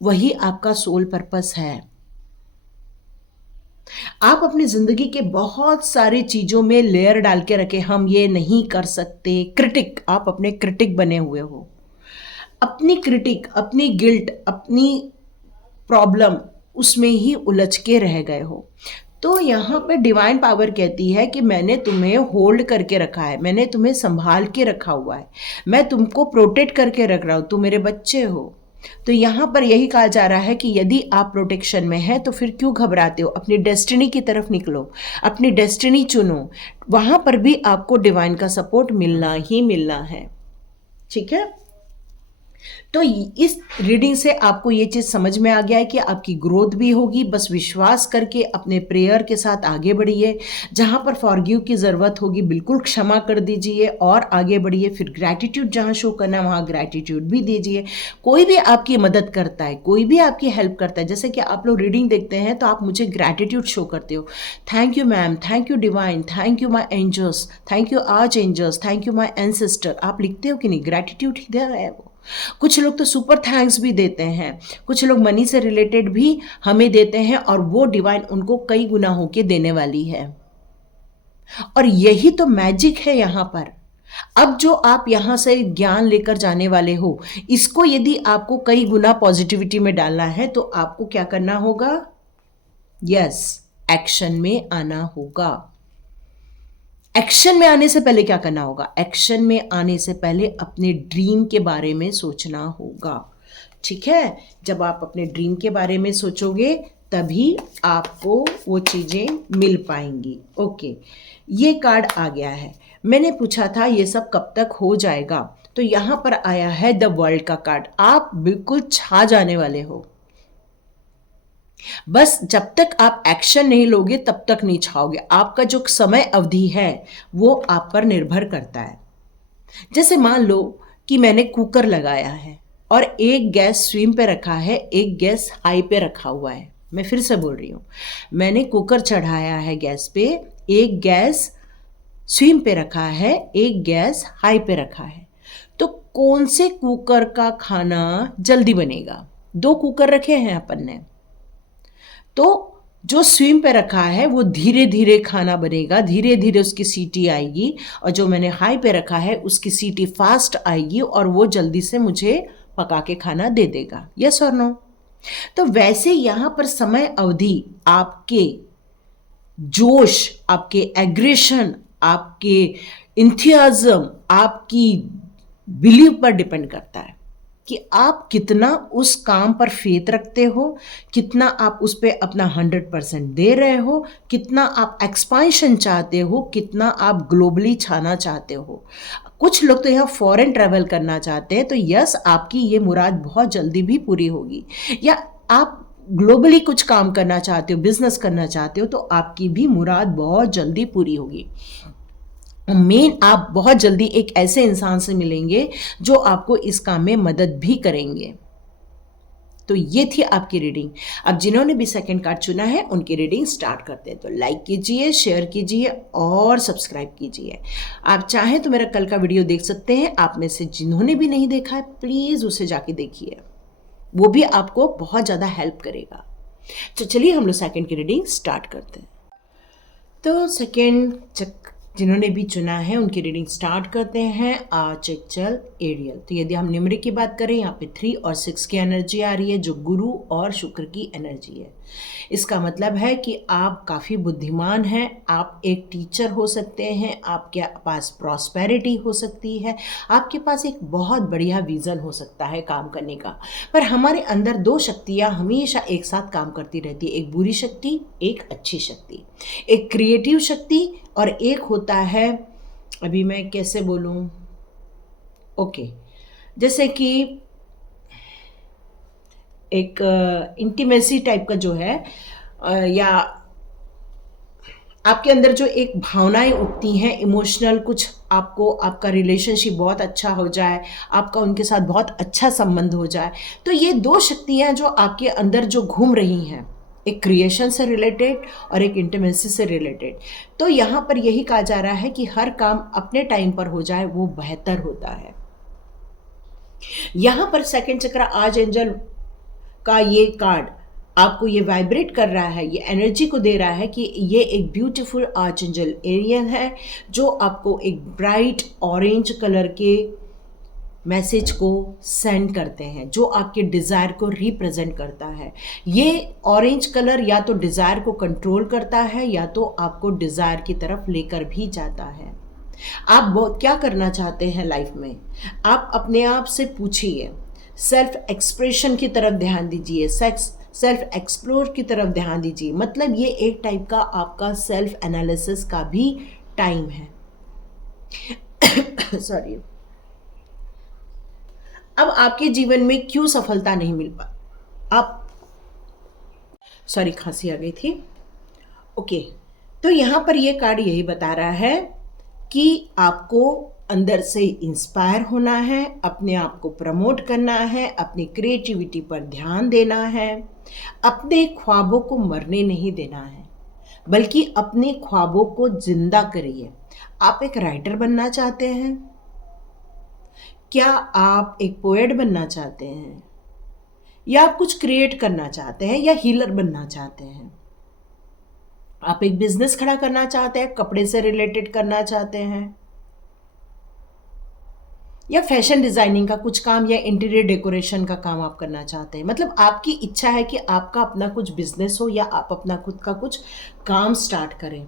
वही आपका सोल पर्पस है। आप अपनी जिंदगी के बहुत सारी चीजों में लेयर डाल के रखे, हम ये नहीं कर सकते, क्रिटिक, आप अपने क्रिटिक बने हुए हो। अपनी क्रिटिक, अपनी गिल्ट, अपनी प्रॉब्लम, उसमें ही उलझ के रह गए हो। तो यहाँ पे डिवाइन पावर कहती है कि मैंने तुम्हें होल्ड करके रखा है, मैंने तुम्हें संभाल के रखा हुआ है, मैं तुमको प्रोटेक्ट करके रख रहा हूँ, तुम मेरे बच्चे हो। तो यहाँ पर यही कहा जा रहा है कि यदि आप प्रोटेक्शन में हैं तो फिर क्यों घबराते हो, अपनी डेस्टिनी की तरफ निकलो, अपनी डेस्टिनी चुनो, वहाँ पर भी आपको डिवाइन का सपोर्ट मिलना ही मिलना है। ठीक है, तो इस रीडिंग से आपको ये चीज़ समझ में आ गया है कि आपकी ग्रोथ भी होगी। बस विश्वास करके अपने प्रेयर के साथ आगे बढ़िए। जहाँ पर फॉरगिव की ज़रूरत होगी बिल्कुल क्षमा कर दीजिए और आगे बढ़िए। फिर ग्रैटिट्यूड जहाँ शो करना है वहाँ ग्रैटिट्यूड भी दीजिए। कोई भी आपकी मदद करता है, कोई भी आपकी हेल्प करता है, जैसे कि आप लोग रीडिंग देखते हैं तो आप मुझे ग्रैटिट्यूड शो करते हो, thank you ma'am, thank you divine, thank you my angels, thank you archangels, thank you my ancestor, आप लिखते हो कि नहीं? ग्रैटिट्यूड ही है वो। कुछ लोग तो सुपर थैंक्स भी देते हैं, कुछ लोग मनी से रिलेटेड भी हमें देते हैं और वो डिवाइन उनको कई गुना होके देने वाली है। और यही तो मैजिक है यहाँ पर। अब जो आप यहाँ से ज्ञान लेकर जाने वाले हो, इसको यदि आपको कई गुना पॉजिटिविटी में डालना है तो आपको क्या करना होगा? यस, एक्शन में आना होगा। एक्शन में आने से पहले क्या करना होगा? एक्शन में आने से पहले अपने ड्रीम के बारे में सोचना होगा। ठीक है, जब आप अपने ड्रीम के बारे में सोचोगे तभी आपको वो चीज़ें मिल पाएंगी। ओके, ये कार्ड आ गया है। मैंने पूछा था ये सब कब तक हो जाएगा, तो यहाँ पर आया है द वर्ल्ड का कार्ड। आप बिल्कुल छा जाने वाले हो। बस जब तक आप एक्शन नहीं लोगे तब तक नहीं छाओगे। आपका जो समय अवधि है वो आप पर निर्भर करता है। जैसे मान लो कि मैंने कुकर लगाया है और एक गैस स्विम पे रखा है, एक गैस हाई पे रखा हुआ है। मैं फिर से बोल रही हूँ, मैंने कुकर चढ़ाया है गैस पे, एक गैस स्विम पे रखा है, एक गैस हाई पे रखा है। तो कौन से कुकर का खाना जल्दी बनेगा? दो कुकर रखे हैं अपन ने, तो जो स्विम पे रखा है वो धीरे धीरे खाना बनेगा, धीरे धीरे उसकी सीटी आएगी, और जो मैंने हाई पे रखा है उसकी सीटी फास्ट आएगी और वो जल्दी से मुझे पका के खाना दे देगा। यस और नो? तो वैसे यहाँ पर समय अवधि आपके जोश, आपके एग्रेशन, आपके इंथियाज़म, आपकी बिलीव पर डिपेंड करता है कि आप कितना उस काम पर फेथ रखते हो, कितना आप उस पर अपना 100% दे रहे हो, कितना आप एक्सपांशन चाहते हो, कितना आप ग्लोबली छाना चाहते हो। कुछ लोग तो यहाँ फॉरेन ट्रैवल करना चाहते हैं, तो यस, आपकी ये मुराद बहुत जल्दी भी पूरी होगी। या आप ग्लोबली कुछ काम करना चाहते हो, बिजनेस करना चाहते हो, तो आपकी भी मुराद बहुत जल्दी पूरी होगी। मेन, आप बहुत जल्दी एक ऐसे इंसान से मिलेंगे जो आपको इस काम में मदद भी करेंगे। तो ये थी आपकी रीडिंग। अब जिन्होंने भी सेकंड कार्ड चुना है उनकी रीडिंग स्टार्ट करते हैं। तो लाइक कीजिए, शेयर कीजिए और सब्सक्राइब कीजिए। आप चाहें तो मेरा कल का वीडियो देख सकते हैं। आप में से जिन्होंने भी नहीं देखा है प्लीज़ उसे जाके देखिए, वो भी आपको बहुत ज़्यादा हेल्प करेगा। तो चलिए हम लोग सेकंड की रीडिंग स्टार्ट करते हैं। तो सेकंड जिन्होंने भी चुना है उनकी रीडिंग स्टार्ट करते हैं। आर्चएंजल एरियल। तो यदि हम न्यूमरिक की बात करें, यहाँ पे 3 और 6 की एनर्जी आ रही है जो गुरु और शुक्र की एनर्जी है। इसका मतलब है कि आप काफ़ी बुद्धिमान हैं, आप एक टीचर हो सकते हैं, आपके पास प्रॉस्पेरिटी हो सकती है, आपके पास एक बहुत बढ़िया विज़न हो सकता है काम करने का। पर हमारे अंदर 2 शक्तियाँ हमेशा एक साथ काम करती रहती है, एक बुरी शक्ति, एक अच्छी शक्ति, एक क्रिएटिव शक्ति और एक होता है, अभी मैं कैसे बोलूँ, ओके, जैसे कि एक इंटीमेसी टाइप का जो है, या आपके अंदर जो एक भावनाएं उठती हैं इमोशनल, कुछ आपको आपका रिलेशनशिप बहुत अच्छा हो जाए, आपका उनके साथ बहुत अच्छा संबंध हो जाए, तो ये दो शक्तियां जो आपके अंदर जो घूम रही हैं, एक क्रिएशन से रिलेटेड और एक इंटीमेसी से रिलेटेड, तो यहाँ पर यही कहा जा रहा है कि हर काम अपने टाइम पर हो जाए वो बेहतर होता है। यहाँ पर सेकंड चक्र आर्च एंजल का ये कार्ड आपको ये वाइब्रेट कर रहा है, ये एनर्जी को दे रहा है कि ये एक ब्यूटीफुल आर्च एंजल एरियल है जो आपको एक ब्राइट ऑरेंज कलर के मैसेज को सेंड करते हैं, जो आपके डिज़ायर को रिप्रेजेंट करता है। ये ऑरेंज कलर या तो डिज़ायर को कंट्रोल करता है या तो आपको डिज़ायर की तरफ लेकर भी जाता है। आप बहुत क्या करना चाहते हैं लाइफ में, आप अपने आप से पूछिए, सेल्फ एक्सप्रेशन की तरफ ध्यान दीजिए, सेल्फ एक्सप्लोर की तरफ ध्यान दीजिए। मतलब ये एक टाइप का आपका सेल्फ एनालिसिस का भी टाइम है। सॉरी। अब आपके जीवन में क्यों सफलता नहीं मिल पा, आप सॉरी खांसी आ गई थी। ओके, तो यहाँ पर ये कार्ड यही बता रहा है कि आपको अंदर से इंस्पायर होना है, अपने आप को प्रमोट करना है, अपनी क्रिएटिविटी पर ध्यान देना है, अपने ख्वाबों को मरने नहीं देना है, बल्कि अपने ख्वाबों को जिंदा करिए। आप एक राइटर बनना चाहते हैं? क्या आप एक पोएट बनना चाहते हैं? या आप कुछ क्रिएट करना चाहते हैं? या हीलर बनना चाहते हैं? आप एक बिजनेस खड़ा करना चाहते हैं, कपड़े से रिलेटेड करना चाहते हैं, या फैशन डिजाइनिंग का कुछ काम या इंटीरियर डेकोरेशन का काम आप करना चाहते हैं? मतलब आपकी इच्छा है कि आपका अपना कुछ बिजनेस हो या आप अपना खुद का कुछ काम स्टार्ट करें,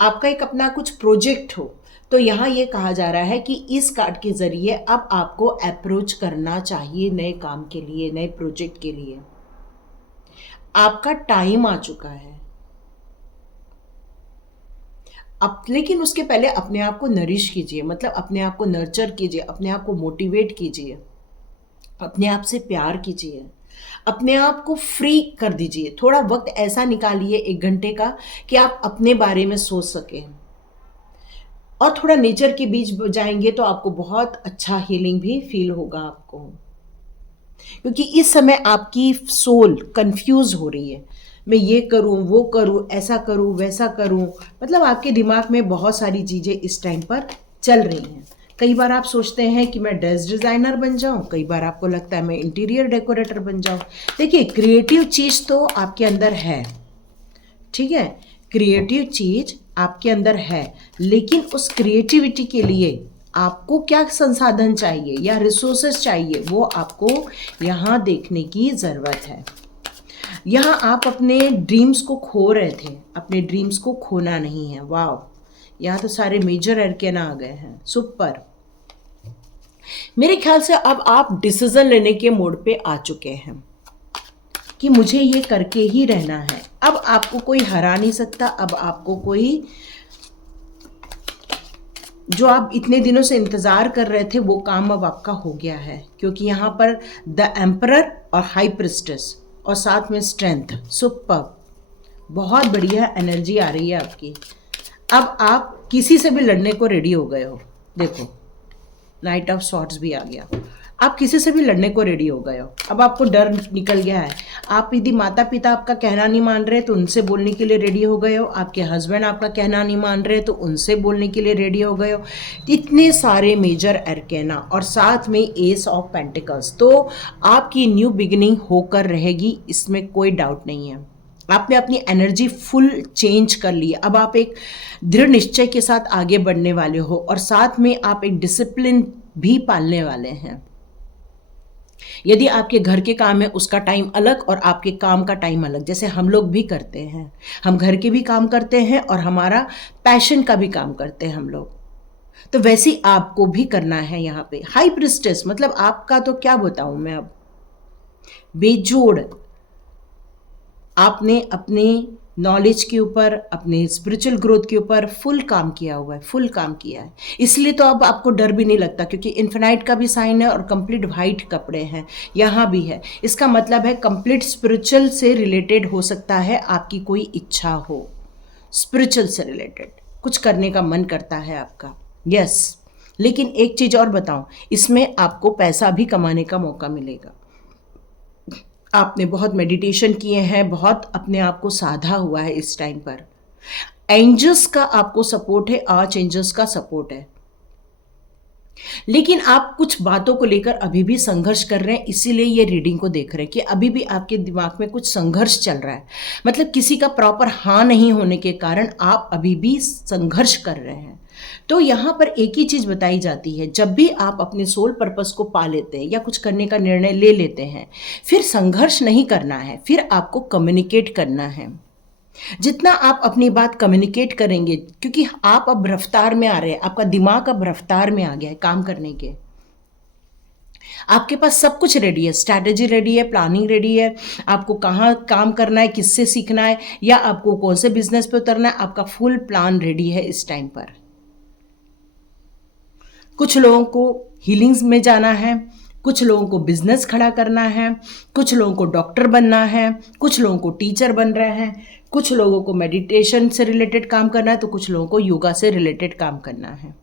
आपका एक अपना कुछ प्रोजेक्ट हो। तो यहाँ ये कहा जा रहा है कि इस कार्ड के जरिए अब आपको अप्रोच करना चाहिए नए काम के लिए, नए प्रोजेक्ट के लिए। आपका टाइम आ चुका है। अब लेकिन उसके पहले अपने आप को नरिश कीजिए, मतलब अपने आप को नर्चर कीजिए, अपने आप को मोटिवेट कीजिए, अपने आप से प्यार कीजिए, अपने आप को फ्री कर दीजिए। थोड़ा वक्त ऐसा निकालिए 1 घंटे का कि आप अपने बारे में सोच सकें, और थोड़ा नेचर के बीच जाएंगे तो आपको बहुत अच्छा हीलिंग भी फील होगा आपको, क्योंकि इस समय आपकी सोल कंफ्यूज हो रही है, मैं ये करूं वो करूं, ऐसा करूं वैसा करूं, मतलब आपके दिमाग में बहुत सारी चीज़ें इस टाइम पर चल रही हैं। कई बार आप सोचते हैं कि मैं ड्रेस डिज़ाइनर बन जाऊं, कई बार आपको लगता है मैं इंटीरियर डेकोरेटर बन जाऊं। देखिए, क्रिएटिव चीज़ तो आपके अंदर है, ठीक है, क्रिएटिव चीज़ आपके अंदर है, लेकिन उस क्रिएटिविटी के लिए आपको क्या संसाधन चाहिए या रिसोर्सेस चाहिए, वो आपको यहाँ देखने की ज़रूरत है। यहाँ आप अपने ड्रीम्स को खो रहे थे, अपने ड्रीम्स को खोना नहीं है। वाह, यहाँ तो सारे मेजर एरकेना आ गए हैं, सुपर। मेरे ख्याल से अब आप डिसीजन लेने के मोड पे आ चुके हैं कि मुझे ये करके ही रहना है। अब आपको कोई हरा नहीं सकता, अब आपको कोई, जो आप इतने दिनों से इंतज़ार कर रहे थे वो काम अब आपका हो गया है, क्योंकि यहाँ पर द एम्परर और हाई प्रिस्टेस और साथ में स्ट्रेंथ, सुपर, बहुत बढ़िया एनर्जी आ रही है आपकी। अब आप किसी से भी लड़ने को रेडी हो गए हो। देखो, नाइट ऑफ सॉर्ड्स भी आ गया, आप किसी से भी लड़ने को रेडी हो गए हो। अब आपको डर निकल गया है। आप यदि माता पिता आपका कहना नहीं मान रहे तो उनसे बोलने के लिए रेडी हो गए हो, आपके हस्बैंड आपका कहना नहीं मान रहे तो उनसे बोलने के लिए रेडी हो गए हो। इतने सारे मेजर एरकेना और साथ में एस ऑफ पेंटिकल्स, तो आपकी न्यू बिगिनिंग होकर रहेगी, इसमें कोई डाउट नहीं है। आपने अपनी एनर्जी फुल चेंज कर ली। अब आप एक दृढ़ निश्चय के साथ आगे बढ़ने वाले हो और साथ में आप एक डिसिप्लिन भी पालने वाले हैं। यदि आपके घर के काम है उसका टाइम अलग और आपके काम का टाइम अलग, जैसे हम लोग भी करते हैं, हम घर के भी काम करते हैं और हमारा पैशन का भी काम करते हैं हम लोग, तो वैसे ही आपको भी करना है। यहाँ पे हाई प्रिस्टेस, मतलब आपका तो क्या बताऊं मैं, अब बेजोड़ आपने अपने नॉलेज के ऊपर, अपने स्पिरिचुअल ग्रोथ के ऊपर फुल काम किया हुआ है, फुल काम किया है। इसलिए तो अब आपको डर भी नहीं लगता, क्योंकि इन्फिनाइट का भी साइन है और कंप्लीट वाइट कपड़े हैं, यहाँ भी है। इसका मतलब है कंप्लीट स्पिरिचुअल से रिलेटेड हो सकता है आपकी कोई इच्छा हो, स्पिरिचुअल से रिलेटेड कुछ करने का मन करता है आपका, यस। लेकिन एक चीज़ और बताऊं, इसमें आपको पैसा भी कमाने का मौका मिलेगा। आपने बहुत मेडिटेशन किए हैं, बहुत अपने आप को साधा हुआ है इस टाइम पर। एंजल्स का आपको सपोर्ट है, आर्च एंजल्स का सपोर्ट है। लेकिन आप कुछ बातों को लेकर अभी भी संघर्ष कर रहे हैं, इसीलिए ये रीडिंग को देख रहे हैं कि अभी भी आपके दिमाग में कुछ संघर्ष चल रहा है। मतलब किसी का प्रॉपर हाँ नहीं होने के कारण आप अभी भी संघर्ष कर रहे हैं। तो यहाँ पर एक ही चीज़ बताई जाती है, जब भी आप अपने सोल पर्पस को पा लेते हैं या कुछ करने का निर्णय ले लेते हैं, फिर संघर्ष नहीं करना है, फिर आपको कम्युनिकेट करना है। जितना आप अपनी बात कम्युनिकेट करेंगे, क्योंकि आप अब रफ्तार में आ रहे हैं, आपका दिमाग अब रफ्तार में आ गया है काम करने के। आपके पास सब कुछ रेडी है, स्ट्रैटेजी रेडी है, प्लानिंग रेडी है, आपको कहाँ काम करना है, किससे सीखना है, या आपको कौन से बिजनेस पे उतरना है, आपका फुल प्लान रेडी है इस टाइम पर। कुछ लोगों को हीलिंग्स में जाना है, कुछ लोगों को बिजनेस खड़ा करना है, कुछ लोगों को डॉक्टर बनना है, कुछ लोगों को टीचर बन रहे हैं, कुछ लोगों को मेडिटेशन से रिलेटेड काम करना है, तो कुछ लोगों को योगा से रिलेटेड काम करना है।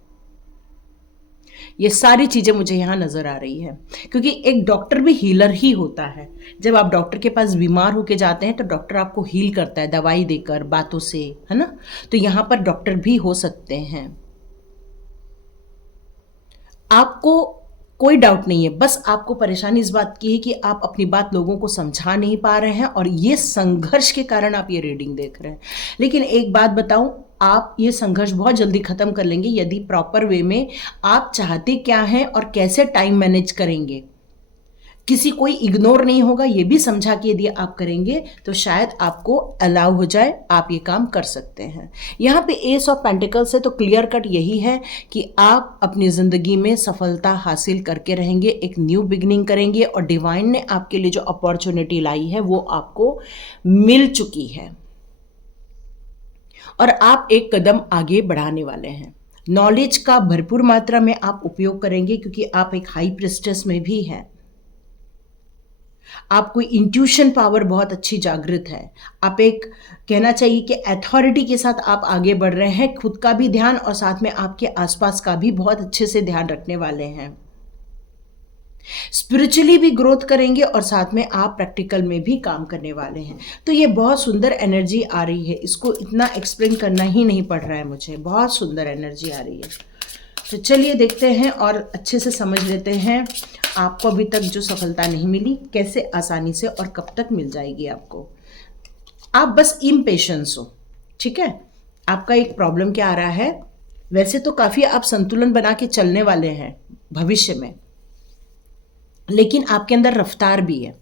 ये सारी चीज़ें मुझे यहाँ नज़र आ रही है, क्योंकि एक डॉक्टर भी हीलर ही होता है। जब आप डॉक्टर के पास बीमार होके जाते हैं तो डॉक्टर आपको हील करता है दवाई देकर, बातों से, है ना। तो यहाँ पर डॉक्टर भी हो सकते हैं। आपको कोई डाउट नहीं है, बस आपको परेशानी इस बात की है कि आप अपनी बात लोगों को समझा नहीं पा रहे हैं, और ये संघर्ष के कारण आप ये रीडिंग देख रहे हैं। लेकिन एक बात बताऊं, आप ये संघर्ष बहुत जल्दी खत्म कर लेंगे यदि प्रॉपर वे में आप चाहते क्या हैं और कैसे टाइम मैनेज करेंगे। किसी कोई इग्नोर नहीं होगा, ये भी समझा कि यदि आप करेंगे तो शायद आपको अलाउ हो जाए, आप ये काम कर सकते हैं। यहाँ पे एस ऑफ पेंटिकल्स है, तो क्लियर कट यही है कि आप अपनी ज़िंदगी में सफलता हासिल करके रहेंगे, एक न्यू बिगिनिंग करेंगे, और डिवाइन ने आपके लिए जो अपॉर्चुनिटी लाई है वो आपको मिल चुकी है, और आप एक कदम आगे बढ़ाने वाले हैं। नॉलेज का भरपूर मात्रा में आप उपयोग करेंगे, क्योंकि आप एक हाई प्रिस्टेस में भी हैं। आपको इंट्यूशन पावर बहुत अच्छी जागृत है। आप एक कहना चाहिए कि अथॉरिटी के साथ आप आगे बढ़ रहे हैं, खुद का भी ध्यान और साथ में आपके आसपास का भी बहुत अच्छे से ध्यान रखने वाले हैं। स्पिरिचुअली भी ग्रोथ करेंगे और साथ में आप प्रैक्टिकल में भी काम करने वाले हैं। तो ये बहुत सुंदर एनर्जी आ रही है, इसको इतना एक्सप्लेन करना ही नहीं पड़ रहा है मुझे, बहुत सुंदर एनर्जी आ रही है। तो चलिए देखते हैं और अच्छे से समझ लेते हैं आपको अभी तक जो सफलता नहीं मिली कैसे आसानी से और कब तक मिल जाएगी आपको। आप बस इम्पेशेंस हो, ठीक है। आपका एक प्रॉब्लम क्या आ रहा है, वैसे तो काफ़ी आप संतुलन बना के चलने वाले हैं भविष्य में, लेकिन आपके अंदर रफ्तार भी है,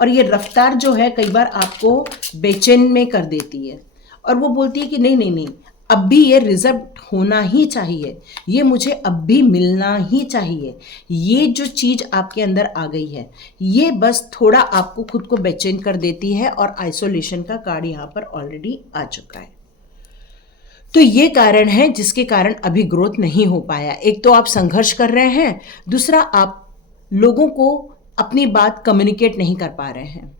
और ये रफ्तार जो है कई बार आपको बेचैन में कर देती है, और वो बोलती है कि नहीं नहीं नहीं, अब भी ये रिजर्व होना ही चाहिए, ये मुझे अब भी मिलना ही चाहिए। ये जो चीज़ आपके अंदर आ गई है ये बस थोड़ा आपको खुद को बेचैन कर देती है, और आइसोलेशन का कार्ड यहाँ पर ऑलरेडी आ चुका है। तो ये कारण है जिसके कारण अभी ग्रोथ नहीं हो पाया। एक तो आप संघर्ष कर रहे हैं, दूसरा आप लोगों को अपनी बात कम्युनिकेट नहीं कर पा रहे हैं,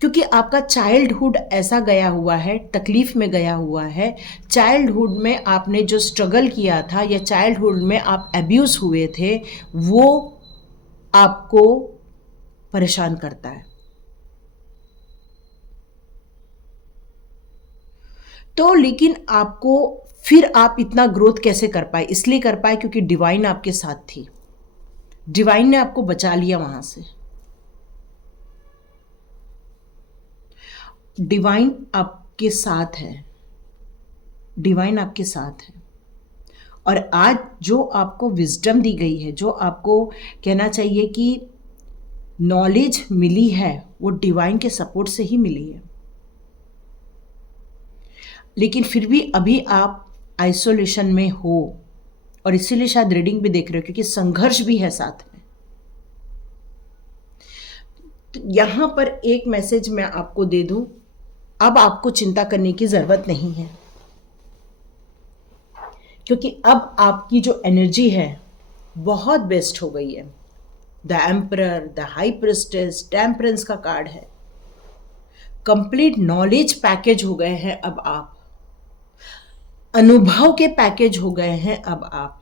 क्योंकि आपका चाइल्डहुड ऐसा गया हुआ है, तकलीफ में गया हुआ है। चाइल्डहुड में आपने जो स्ट्रगल किया था या चाइल्डहुड में आप अब्यूज़ हुए थे, वो आपको परेशान करता है। तो लेकिन आपको फिर आप इतना ग्रोथ कैसे कर पाए, इसलिए कर पाए क्योंकि डिवाइन आपके साथ थी, डिवाइन ने आपको बचा लिया वहां से। डिवाइन आपके साथ है, डिवाइन आपके साथ है। और आज जो आपको विजडम दी गई है, जो आपको कहना चाहिए कि नॉलेज मिली है, वो डिवाइन के सपोर्ट से ही मिली है। लेकिन फिर भी अभी आप आइसोलेशन में हो, और इसीलिए शायद रीडिंग भी देख रहे हो, क्योंकि संघर्ष भी है साथ में। तो यहाँ पर एक मैसेज मैं आपको दे दूं, अब आपको चिंता करने की ज़रूरत नहीं है, क्योंकि अब आपकी जो एनर्जी है बहुत बेस्ट हो गई है। The emperor, the high priestess, temperance का कार्ड है। कंप्लीट नॉलेज पैकेज हो गए हैं अब आप। अनुभव के पैकेज हो गए हैं अब आप।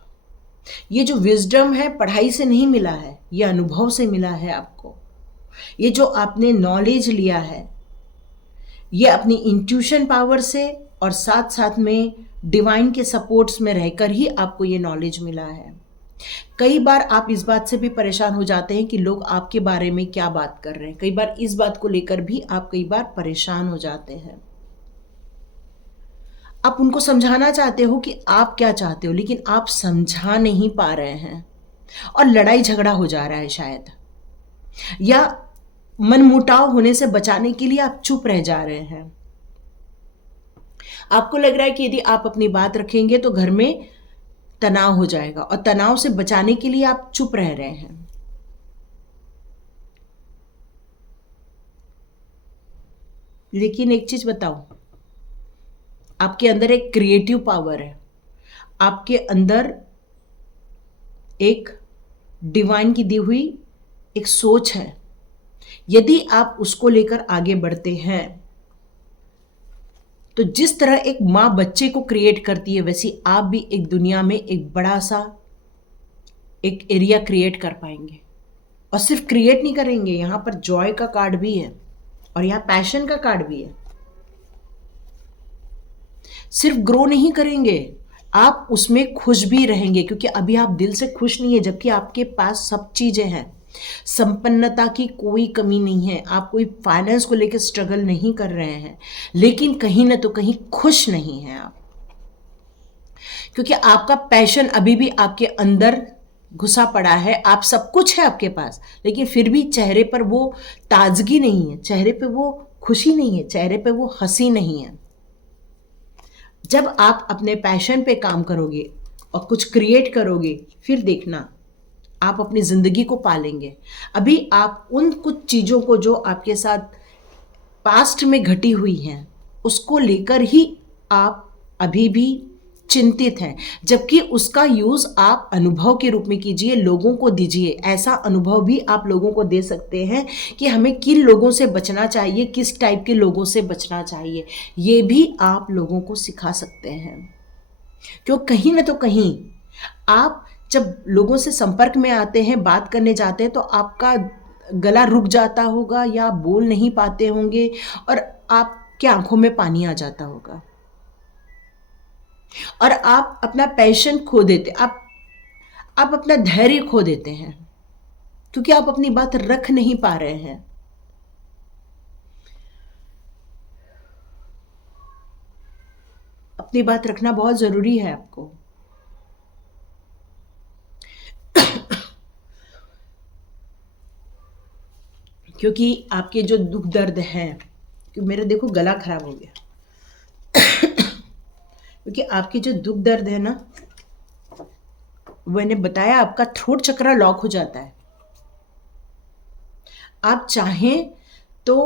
ये जो विजडम है पढ़ाई से नहीं मिला है, ये अनुभव से मिला है आपको। ये जो आपने नॉलेज लिया है ये अपनी इंट्यूशन पावर से और साथ साथ में डिवाइन के सपोर्ट्स में रहकर ही आपको ये नॉलेज मिला है। कई बार आप इस बात से भी परेशान हो जाते हैं कि लोग आपके बारे में क्या बात कर रहे हैं। कई बार इस बात को लेकर भी आप कई बार परेशान हो जाते हैं। आप उनको समझाना चाहते हो कि आप क्या चाहते हो, लेकिन आप समझा नहीं पा रहे हैं और लड़ाई झगड़ा हो जा रहा है शायद, या मनमुटाव होने से बचाने के लिए आप चुप रह जा रहे हैं। आपको लग रहा है कि यदि आप अपनी बात रखेंगे तो घर में तनाव हो जाएगा, और तनाव से बचाने के लिए आप चुप रह रहे हैं। लेकिन एक चीज बताओ, आपके अंदर एक क्रिएटिव पावर है, आपके अंदर एक डिवाइन की दी हुई एक सोच है। यदि आप उसको लेकर आगे बढ़ते हैं तो जिस तरह एक माँ बच्चे को क्रिएट करती है, वैसी आप भी एक दुनिया में एक बड़ा सा एक एरिया क्रिएट कर पाएंगे। और सिर्फ क्रिएट नहीं करेंगे, यहाँ पर जॉय का कार्ड भी है और यहाँ पैशन का कार्ड भी है। सिर्फ ग्रो नहीं करेंगे, आप उसमें खुश भी रहेंगे, क्योंकि अभी आप दिल से खुश नहीं है, जबकि आपके पास सब चीजें हैं। संपन्नता की कोई कमी नहीं है, आप कोई फाइनेंस को लेकर स्ट्रगल नहीं कर रहे हैं, लेकिन कहीं ना तो कहीं खुश नहीं हैं आप, क्योंकि आपका पैशन अभी भी आपके अंदर घुसा पड़ा है। आप सब कुछ है आपके पास, लेकिन फिर भी चेहरे पर वो ताजगी नहीं है, चेहरे पे वो खुशी नहीं है, चेहरे पे वो हंसी नहीं है। जब आप अपने पैशन पे काम करोगे और कुछ क्रिएट करोगे, फिर देखना आप अपनी जिंदगी को पालेंगे। अभी आप उन कुछ चीज़ों को जो आपके साथ पास्ट में घटी हुई हैं उसको लेकर ही आप अभी भी चिंतित हैं, जबकि उसका यूज़ आप अनुभव के रूप में कीजिए, लोगों को दीजिए। ऐसा अनुभव भी आप लोगों को दे सकते हैं कि हमें किन लोगों से बचना चाहिए, किस टाइप के लोगों से बचना चाहिए, ये भी आप लोगों को सिखा सकते हैं। क्यों, कहीं ना तो कहीं आप जब लोगों से संपर्क में आते हैं, बात करने जाते हैं, तो आपका गला रुक जाता होगा या आप बोल नहीं पाते होंगे और आपकी आंखों में पानी आ जाता होगा और आप अपना पैशन खो देते, आप अपना धैर्य खो देते हैं, क्योंकि आप अपनी बात रख नहीं पा रहे हैं। अपनी बात रखना बहुत जरूरी है आपको। क्योंकि आपके जो दुख दर्द हैं, कि मेरे देखो गला खराब हो गया, क्योंकि आपके जो दुख दर्द है ना, मैंने बताया आपका थ्रोट चक्र लॉक हो जाता है। आप चाहें तो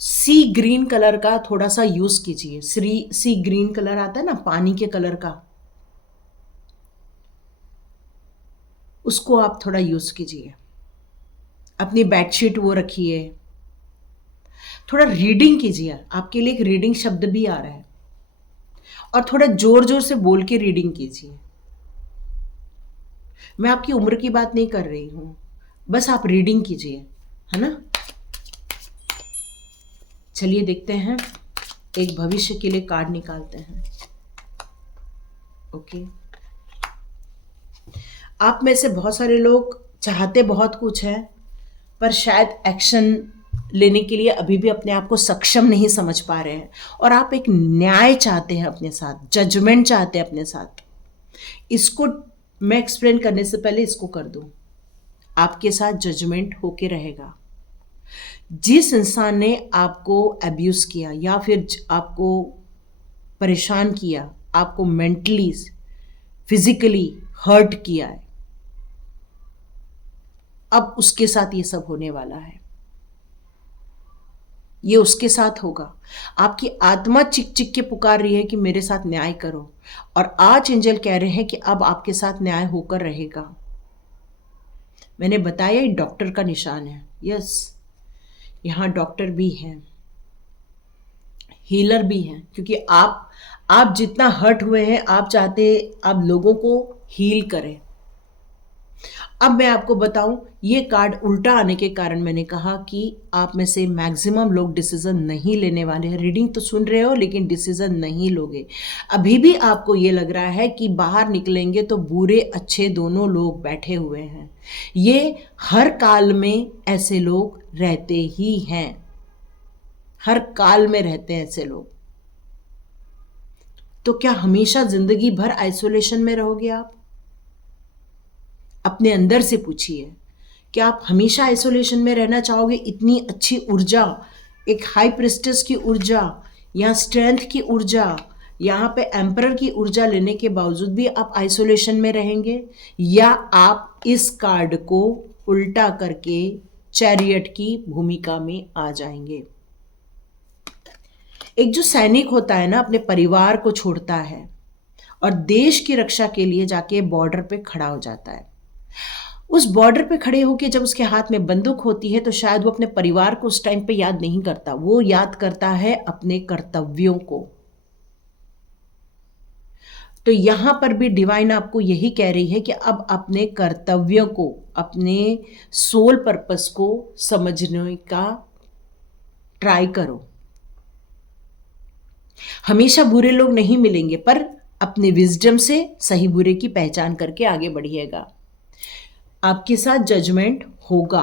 सी ग्रीन कलर का थोड़ा सा यूज कीजिए। सी ग्रीन कलर आता है ना, पानी के कलर का, उसको आप थोड़ा यूज कीजिए। अपनी बेडशीट वो रखिए, थोड़ा रीडिंग कीजिए। आपके लिए एक रीडिंग शब्द भी आ रहा है, और थोड़ा जोर जोर से बोल के रीडिंग कीजिए। मैं आपकी उम्र की बात नहीं कर रही हूं, बस आप रीडिंग कीजिए, है ना। चलिए देखते हैं, एक भविष्य के लिए कार्ड निकालते हैं। ओके, आप में से बहुत सारे लोग चाहते बहुत कुछ है, पर शायद एक्शन लेने के लिए अभी भी अपने आप को सक्षम नहीं समझ पा रहे हैं, और आप एक न्याय चाहते हैं अपने साथ, जजमेंट चाहते हैं अपने साथ। इसको मैं एक्सप्लेन करने से पहले इसको कर दूं, आपके साथ जजमेंट होके रहेगा। जिस इंसान ने आपको अब्यूज किया या फिर आपको परेशान किया, आपको मेंटली फिजिकली हर्ट किया है, अब उसके साथ ये सब होने वाला है, ये उसके साथ होगा। आपकी आत्मा चिक चिक के पुकार रही है कि मेरे साथ न्याय करो, और आज एंजल कह रहे हैं कि अब आपके साथ न्याय होकर रहेगा। मैंने बताया ये डॉक्टर का निशान है। यस, यहाँ डॉक्टर भी हैं, हीलर भी हैं, क्योंकि आप जितना हर्ट हुए हैं, आप चाहते आप लोगों को हील करें। अब मैं आपको बताऊं, ये कार्ड उल्टा आने के कारण मैंने कहा कि आप में से मैक्सिमम लोग डिसीजन नहीं लेने वाले हैं। रीडिंग तो सुन रहे हो लेकिन डिसीजन नहीं लोगे। अभी भी आपको ये लग रहा है कि बाहर निकलेंगे तो बुरे अच्छे दोनों लोग बैठे हुए हैं। ये हर काल में ऐसे लोग रहते ही हैं, हर काल में रहते हैं ऐसे लोग। तो क्या हमेशा जिंदगी भर आइसोलेशन में रहोगे आप? अपने अंदर से पूछिए, क्या आप हमेशा आइसोलेशन में रहना चाहोगे? इतनी अच्छी ऊर्जा, एक हाई प्रिस्टेस की ऊर्जा, यहाँ स्ट्रेंथ की ऊर्जा, यहाँ पे एम्परर की ऊर्जा लेने के बावजूद भी आप आइसोलेशन में रहेंगे? या आप इस कार्ड को उल्टा करके चैरियट की भूमिका में आ जाएंगे? एक जो सैनिक होता है ना, अपने परिवार को छोड़ता है और देश की रक्षा के लिए जाके बॉर्डर पे खड़ा हो जाता है। उस बॉर्डर पे खड़े होके जब उसके हाथ में बंदूक होती है तो शायद वो अपने परिवार को उस टाइम पे याद नहीं करता, वो याद करता है अपने कर्तव्यों को। तो यहां पर भी डिवाइन आपको यही कह रही है कि अब अपने कर्तव्यों को, अपने सोल पर्पस को समझने का ट्राई करो। हमेशा बुरे लोग नहीं मिलेंगे, पर अपने विजडम से सही बुरे की पहचान करके आगे बढ़िएगा। आपके साथ जजमेंट होगा,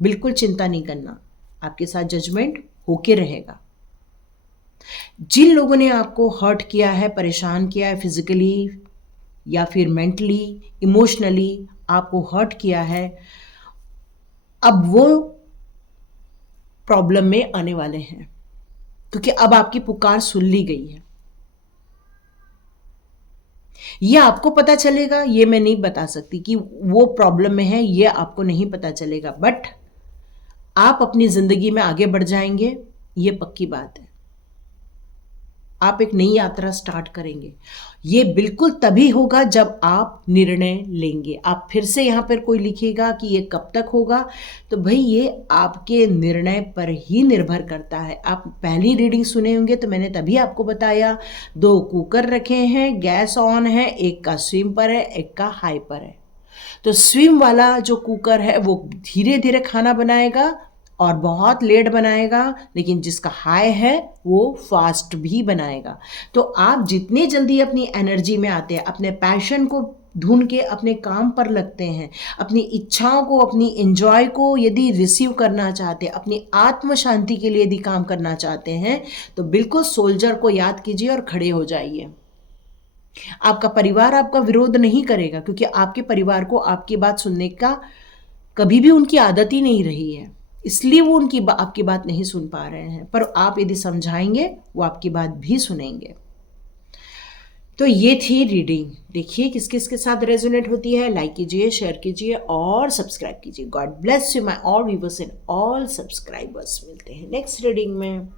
बिल्कुल चिंता नहीं करना, आपके साथ जजमेंट होके रहेगा। जिन लोगों ने आपको हर्ट किया है, परेशान किया है, फिजिकली या फिर मेंटली, इमोशनली आपको हर्ट किया है, अब वो प्रॉब्लम में आने वाले हैं, क्योंकि अब आपकी पुकार सुन ली गई है। ये आपको पता चलेगा, ये मैं नहीं बता सकती कि वो प्रॉब्लम में है, ये आपको नहीं पता चलेगा, बट आप अपनी जिंदगी में आगे बढ़ जाएंगे, ये पक्की बात है। आप एक नई यात्रा स्टार्ट करेंगे। ये बिल्कुल तभी होगा जब आप निर्णय लेंगे। आप फिर से यहाँ पर कोई लिखेगा कि ये कब तक होगा, तो भाई ये आपके निर्णय पर ही निर्भर करता है। आप पहली रीडिंग सुने होंगे तो मैंने तभी आपको बताया, 2 कुकर रखे हैं, गैस ऑन है, एक का स्विम पर है, एक का हाई पर है। तो स्विम वाला जो कुकर है वो धीरे धीरे खाना बनाएगा और बहुत लेट बनाएगा, लेकिन जिसका हाई है वो फास्ट भी बनाएगा। तो आप जितने जल्दी अपनी एनर्जी में आते हैं, अपने पैशन को ढूंढ के अपने काम पर लगते हैं, अपनी इच्छाओं को, अपनी एंजॉय को यदि रिसीव करना चाहते हैं, अपनी आत्म शांति के लिए यदि काम करना चाहते हैं, तो बिल्कुल सोल्जर को याद कीजिए और खड़े हो जाइए। आपका परिवार आपका विरोध नहीं करेगा, क्योंकि आपके परिवार को आपकी बात सुनने का कभी भी उनकी आदत ही नहीं रही है, इसलिए वो आपकी बात नहीं सुन पा रहे हैं। पर आप यदि समझाएंगे वो आपकी बात भी सुनेंगे। तो ये थी रीडिंग। देखिए किस किस के साथ रेजोनेट होती है। लाइक कीजिए, शेयर कीजिए और सब्सक्राइब कीजिए। God bless you my all viewers and all subscribers. मिलते हैं नेक्स्ट रीडिंग में।